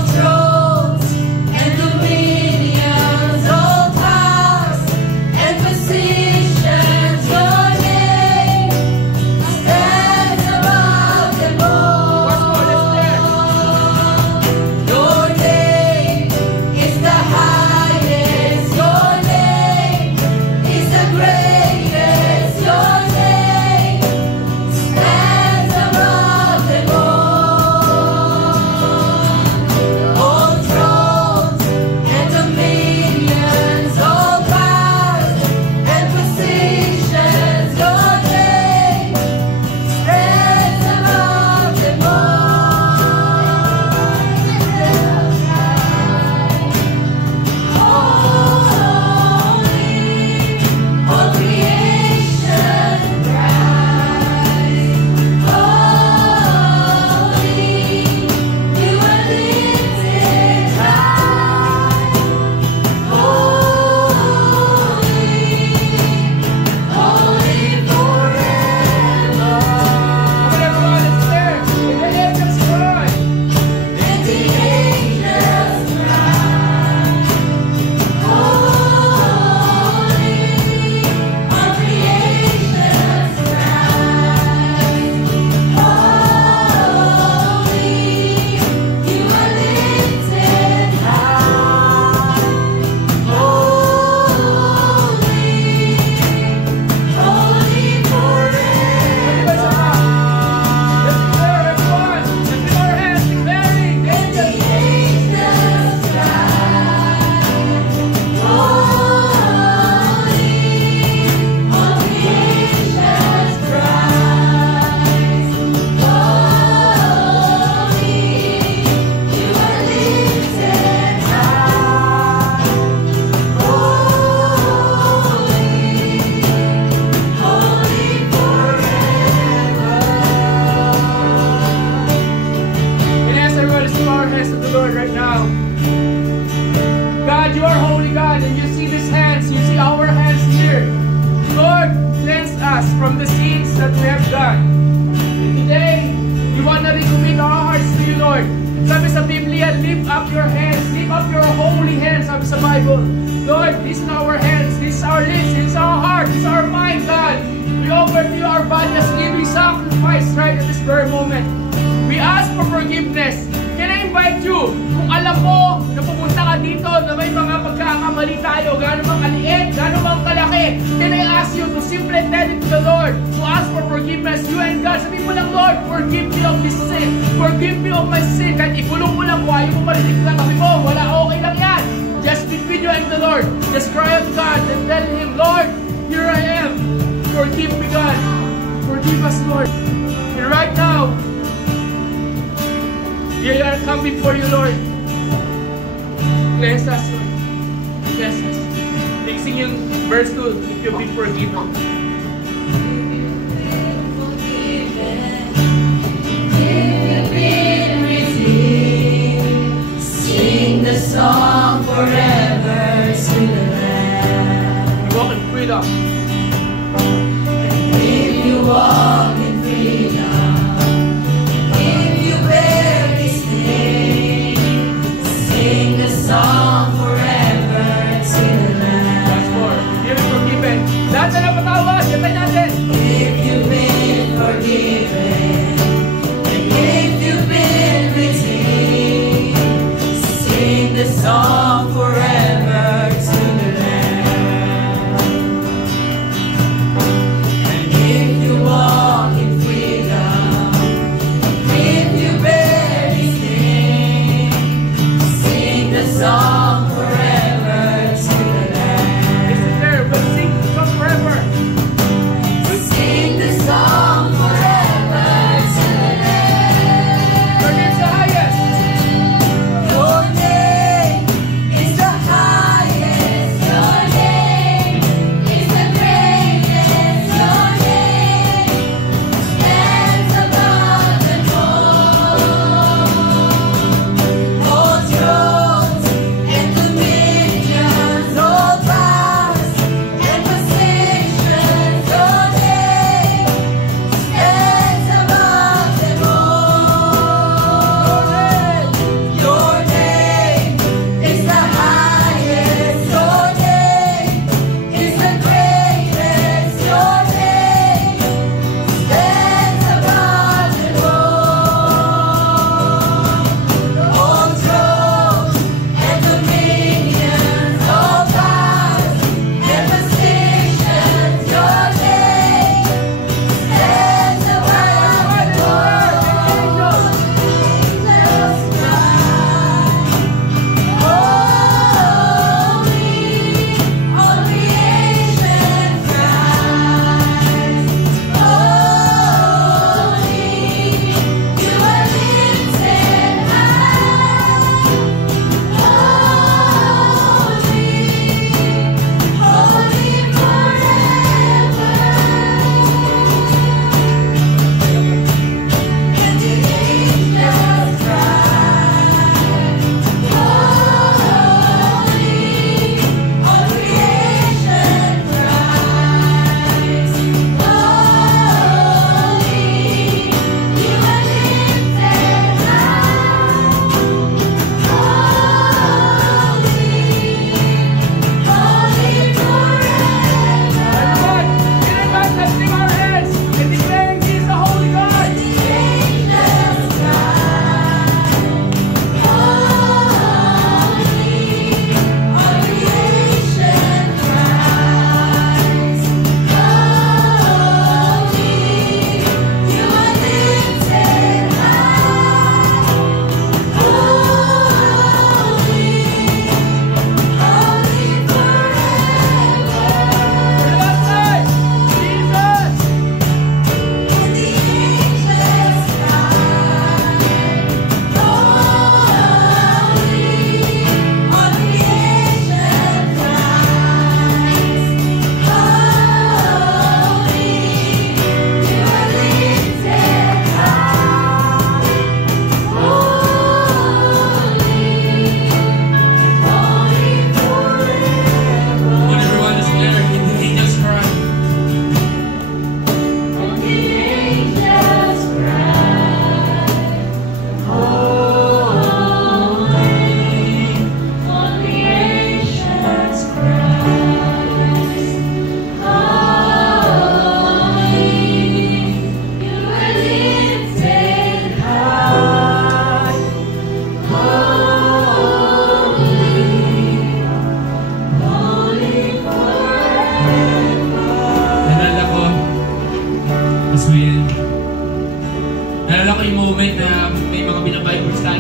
Lord, right now. God, you are holy God, and you see these hands, you see our hands here. Lord, cleanse us from the sins that we have done. And today, we want to recommit our hearts to you, Lord. Sabi sa Biblia, lift up your hands, lift up your holy hands, sabi sa Bible. Lord, these are our hands, this is our lips, this is our heart, this is our mind, God. We offer to you our body as living sacrifice right at this very moment. We ask for forgiveness. Can I invite you, kung alam mo na pupunta ka dito na may mga pagkakamali tayo, gano'n bang kaliit, gano'n bang kalaki, can I ask you to simply tell it to the Lord, to ask for forgiveness, you and God. Sabihin mo lang, Lord, forgive me of this sin. Forgive me of my sin. Kahit ikulong mo lang, ayaw mo marinig lang kami mo. Wala, okay lang yan. Just between you and the Lord. Just cry out to God and tell Him, Lord, here I am. Forgive me, God. Forgive us, Lord. And right now, we are coming before you, Lord. Cleanse us, Lord. Cleanse us. Sing yung verse 2, if you've been forgiven. Sing the song forever to the Lamb. You walk in freedom. And if you walk in freedom, if you bear His name, sing the song forever to the Lamb. Once more, you've been forgiven. Lahat na napatawad.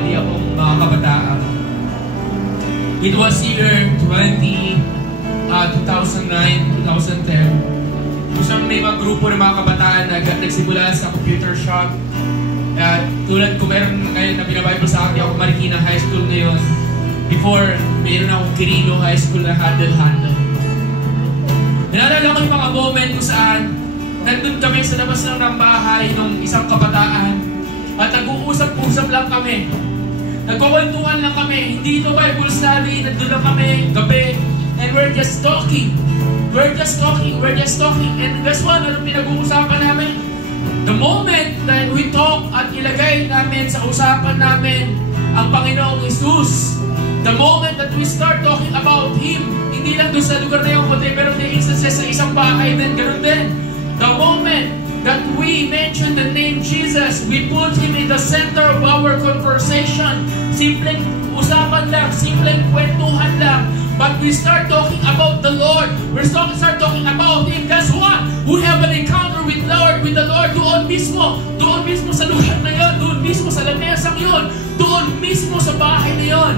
faculty akong mga kabataan. It was year 2009, 2010. Kusang may mga grupo ng mga kabataan na nagsimula sa computer shop. Tulad ko, meron ngayon na binabible sa akin, ako Marikina High School ngayon. Before, mayroon akong Quirino High School na handle-handle. Naalala ko yung mga moment kung saan nandun kami sa labas ng bahay ng isang kabataan at nag-uusap-usap lang kami. Nagkukwentuhan lang kami. Hindi ito Bible study. Nandun lang kami gabi. And we're just talking. We're just talking. And guess what? Ano pinag-uusapan namin? The moment that we talk at ilagay namin sa usapan namin ang Panginoong Jesus, the moment that we start talking about Him, hindi lang doon sa lugar na yung kundi, pero may instances sa isang bahay din, ganun din. The moment that we mention the name Jesus, we put Him in the center of our conversation. Simpleng usapan lang, simpleng kwentuhan lang. But we start talking about the Lord. We start talking about Him. Guess what? We have an encounter with the Lord doon mismo sa lugar na yun, doon mismo sa lamesang yun, doon mismo sa bahay na yun.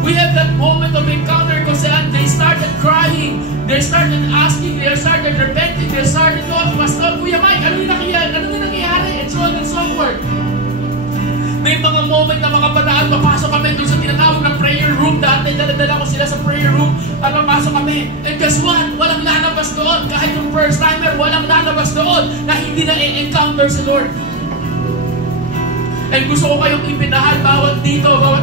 We have that moment of encounter kung saan they started crying, they started asking, they started repenting, they started talking, Pastor, Kuya Mike, ano yung nangyayari, and so on and so forth. May mga moment na mga kabataan, papasok kami doon sa tinatawag ng prayer room. Dati, daladala ko sila sa prayer room at papasok kami. And guess what? Walang lalabas doon. Kahit yung first timer, walang lalabas doon na hindi na i-encounter si Lord. And gusto ko kayong impitahan bawat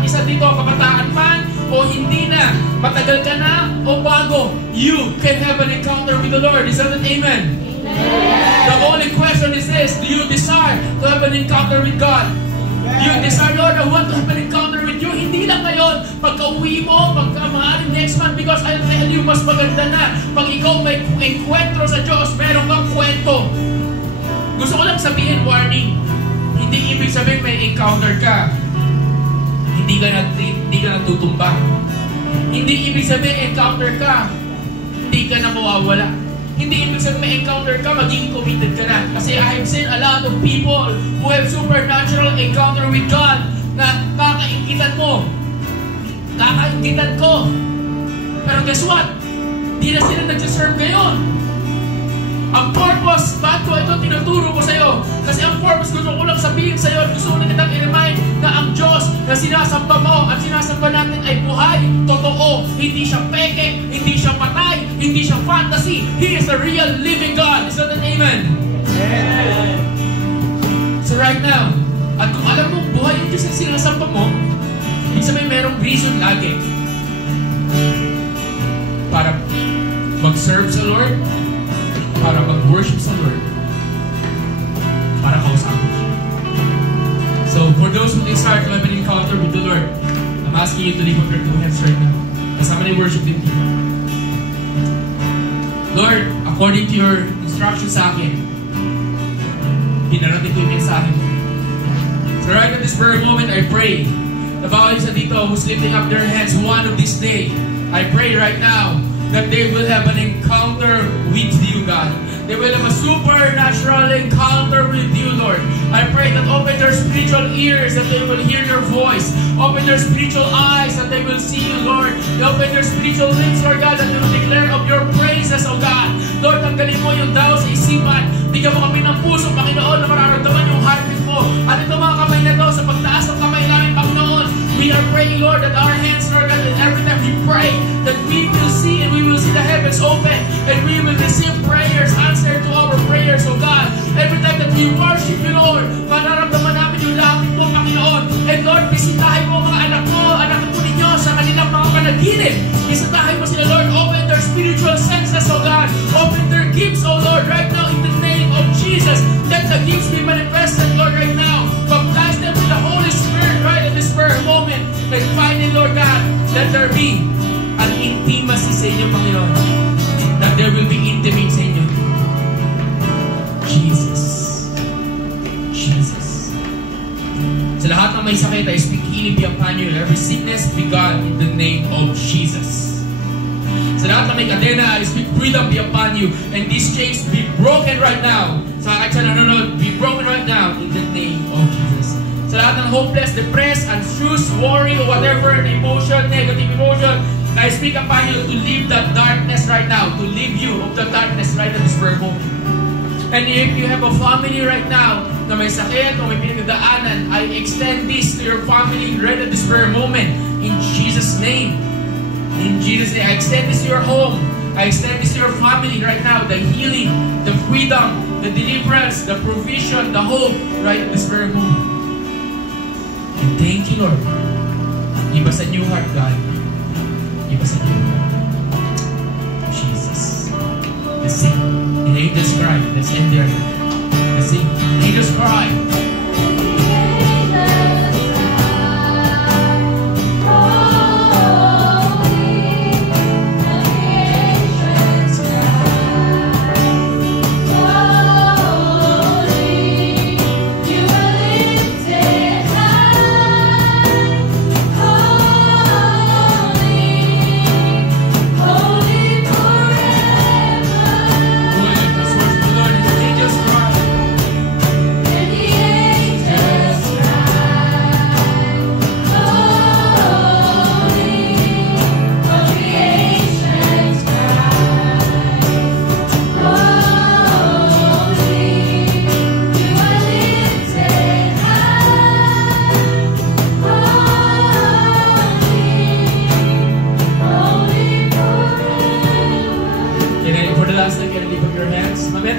isa dito, kabataan man o hindi na, matagal ka na o bago, you can have an encounter with the Lord. Is that an amen? Amen. The only question is this: do you desire to have an encounter with God? You desire, Lord, I want to have an encounter with you. Hindi lang ngayon, pagka-uwi mo, pagka-maaari next month, because I'll tell you, mas maganda na. Pag ikaw may enkwentro sa Diyos, meron kang kwento. Gusto ko lang sabihin, warning, hindi ibig sabihin may encounter ka. Hindi ka natutumba. Hindi ibig sabihin encounter ka, hindi ka na mawawala. Hindi ibig sabihin may encounter ka, magiging committed ka na. Kasi I have seen a lot of people who have supernatural encounter with God na kakaingitan mo. Kakaingitan ko. Pero guess what? Di na sila nag-serve ngayon. Ang purpose, ba't ko ito tinuturo ko sa'yo? Kasi ang purpose, gusto ko lang sabihin sa'yo, gusto ko lang kitang i-remind na ang Diyos na sinasamba mo at sinasamba natin ay buhay, totoo. Hindi siya peke, hindi siya patay, hindi siya fantasy. He is a real living God. Is that an amen? Amen. So right now, at kung alam mo, buhay yung Diyos na sinasamba mo, ibig sabihin merong reason lagi para mag-serve sa Lord, para mag-worship sa Lord, para kausapin siya. So, for those who desire to have an encounter with the Lord, I'm asking you to lift up your two hands right now. Kasama na yung worship team. Lord, according to your instructions sa akin, pinarating ko yung mensahe mo. So right at this very moment, I pray na bawal isa dito who's lifting up their hands one of this day, I pray right now that they will have an encounter with you, God. They will have a supernatural encounter with you, Lord. I pray that open their spiritual ears, that they will hear your voice. Open their spiritual eyes, that they will see you, Lord. Open their spiritual lips, Lord God, that they will declare of your praises, oh God. Lord, tanggalin mo yung daw sa isipan. Bigyan mo kami ng puso, Panginoon, na mararamdaman yung heartbeat mo. At ito mga kamay na to, sa pagtaas ng kamay namin, Panginoon, we are praying, Lord, that our hands, Lord God, that every time we pray, that we will see and we will see the heavens open and we will receive prayers, answer to our prayers, oh God. Every time that we worship you, Lord, mararamdaman namin yung langit mo, Panginoon. And Lord, bisitahin mo mga anak po ninyo sa kanilang mga panaginip. Bisitahin mo sila, Lord. Open their spiritual senses, oh God. Open their gifts, oh Lord, right now in the name of Jesus. Let the gifts be manifested, Lord, right now. Baptize them with the Holy Spirit right at this very moment. And finally, Lord God, let there be an intimacy sa inyo, Panginoon. That there will be intimacy sa inyo. Jesus. Sa lahat ng may sakit, I speak healing be upon you. Every sickness be gone in the name of Jesus. Sa lahat ng may kadena, I speak freedom be upon you. And these chains be broken right now. Sa akin sa nanonood, be broken right now in the name of Jesus. Sa Sa lahat ng hopeless, depressed, anxious, worry, or whatever emotion, negative emotion, I speak upon you to leave that darkness right now, to leave you of the darkness right at this very moment. And if you have a family right now na may sakit o may pinagdadaanan, I extend this to your family right at this very moment. In Jesus' name. In Jesus' name. I extend this to your home. I extend this to your family right now. The healing, the freedom, the deliverance, the provision, the hope right at this very moment. And thank you, Lord. Give us a new heart, God. Give us a new heart. Jesus. Let's sing. And angels cry. Let's end there. Let's sing. Angels cry.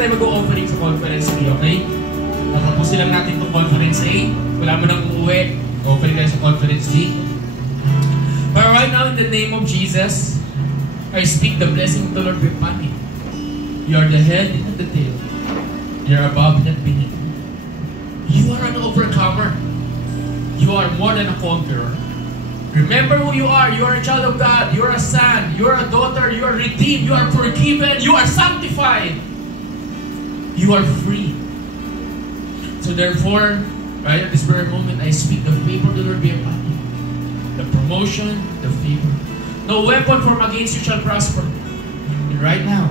Mag-o-offering sa Conference A, okay? Natapusin lang natin itong Conference A. Wala mo nang uuwi. Offering tayo sa Conference B. But right now, in the name of Jesus, I speak the blessing of the Lord be upon you. You are the head and not the tail. You are above and not beneath. You are an overcomer. You are more than a conqueror. Remember who you are. You are a child of God. You are a son. You are a daughter. You are redeemed. You are forgiven. You are sanctified. You are free. So therefore, right at this very moment, I speak the favor of the Lord be upon you. The promotion, the favor. No weapon formed against you shall prosper. And right now,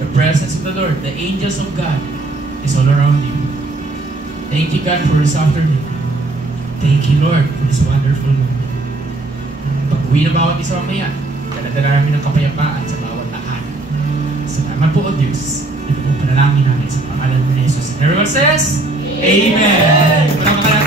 the presence of the Lord, the angels of God, is all around you. Thank you, God, for this afternoon. Thank you, Lord, for this wonderful moment. Pag-uwi na bawat isa mamaya, dala-dala namin ng kapayapaan sa bawat lahat. Salamat po, O Diyos. Ito po panalangin namin sa pangalan ni Jesus. And everyone says, Amen!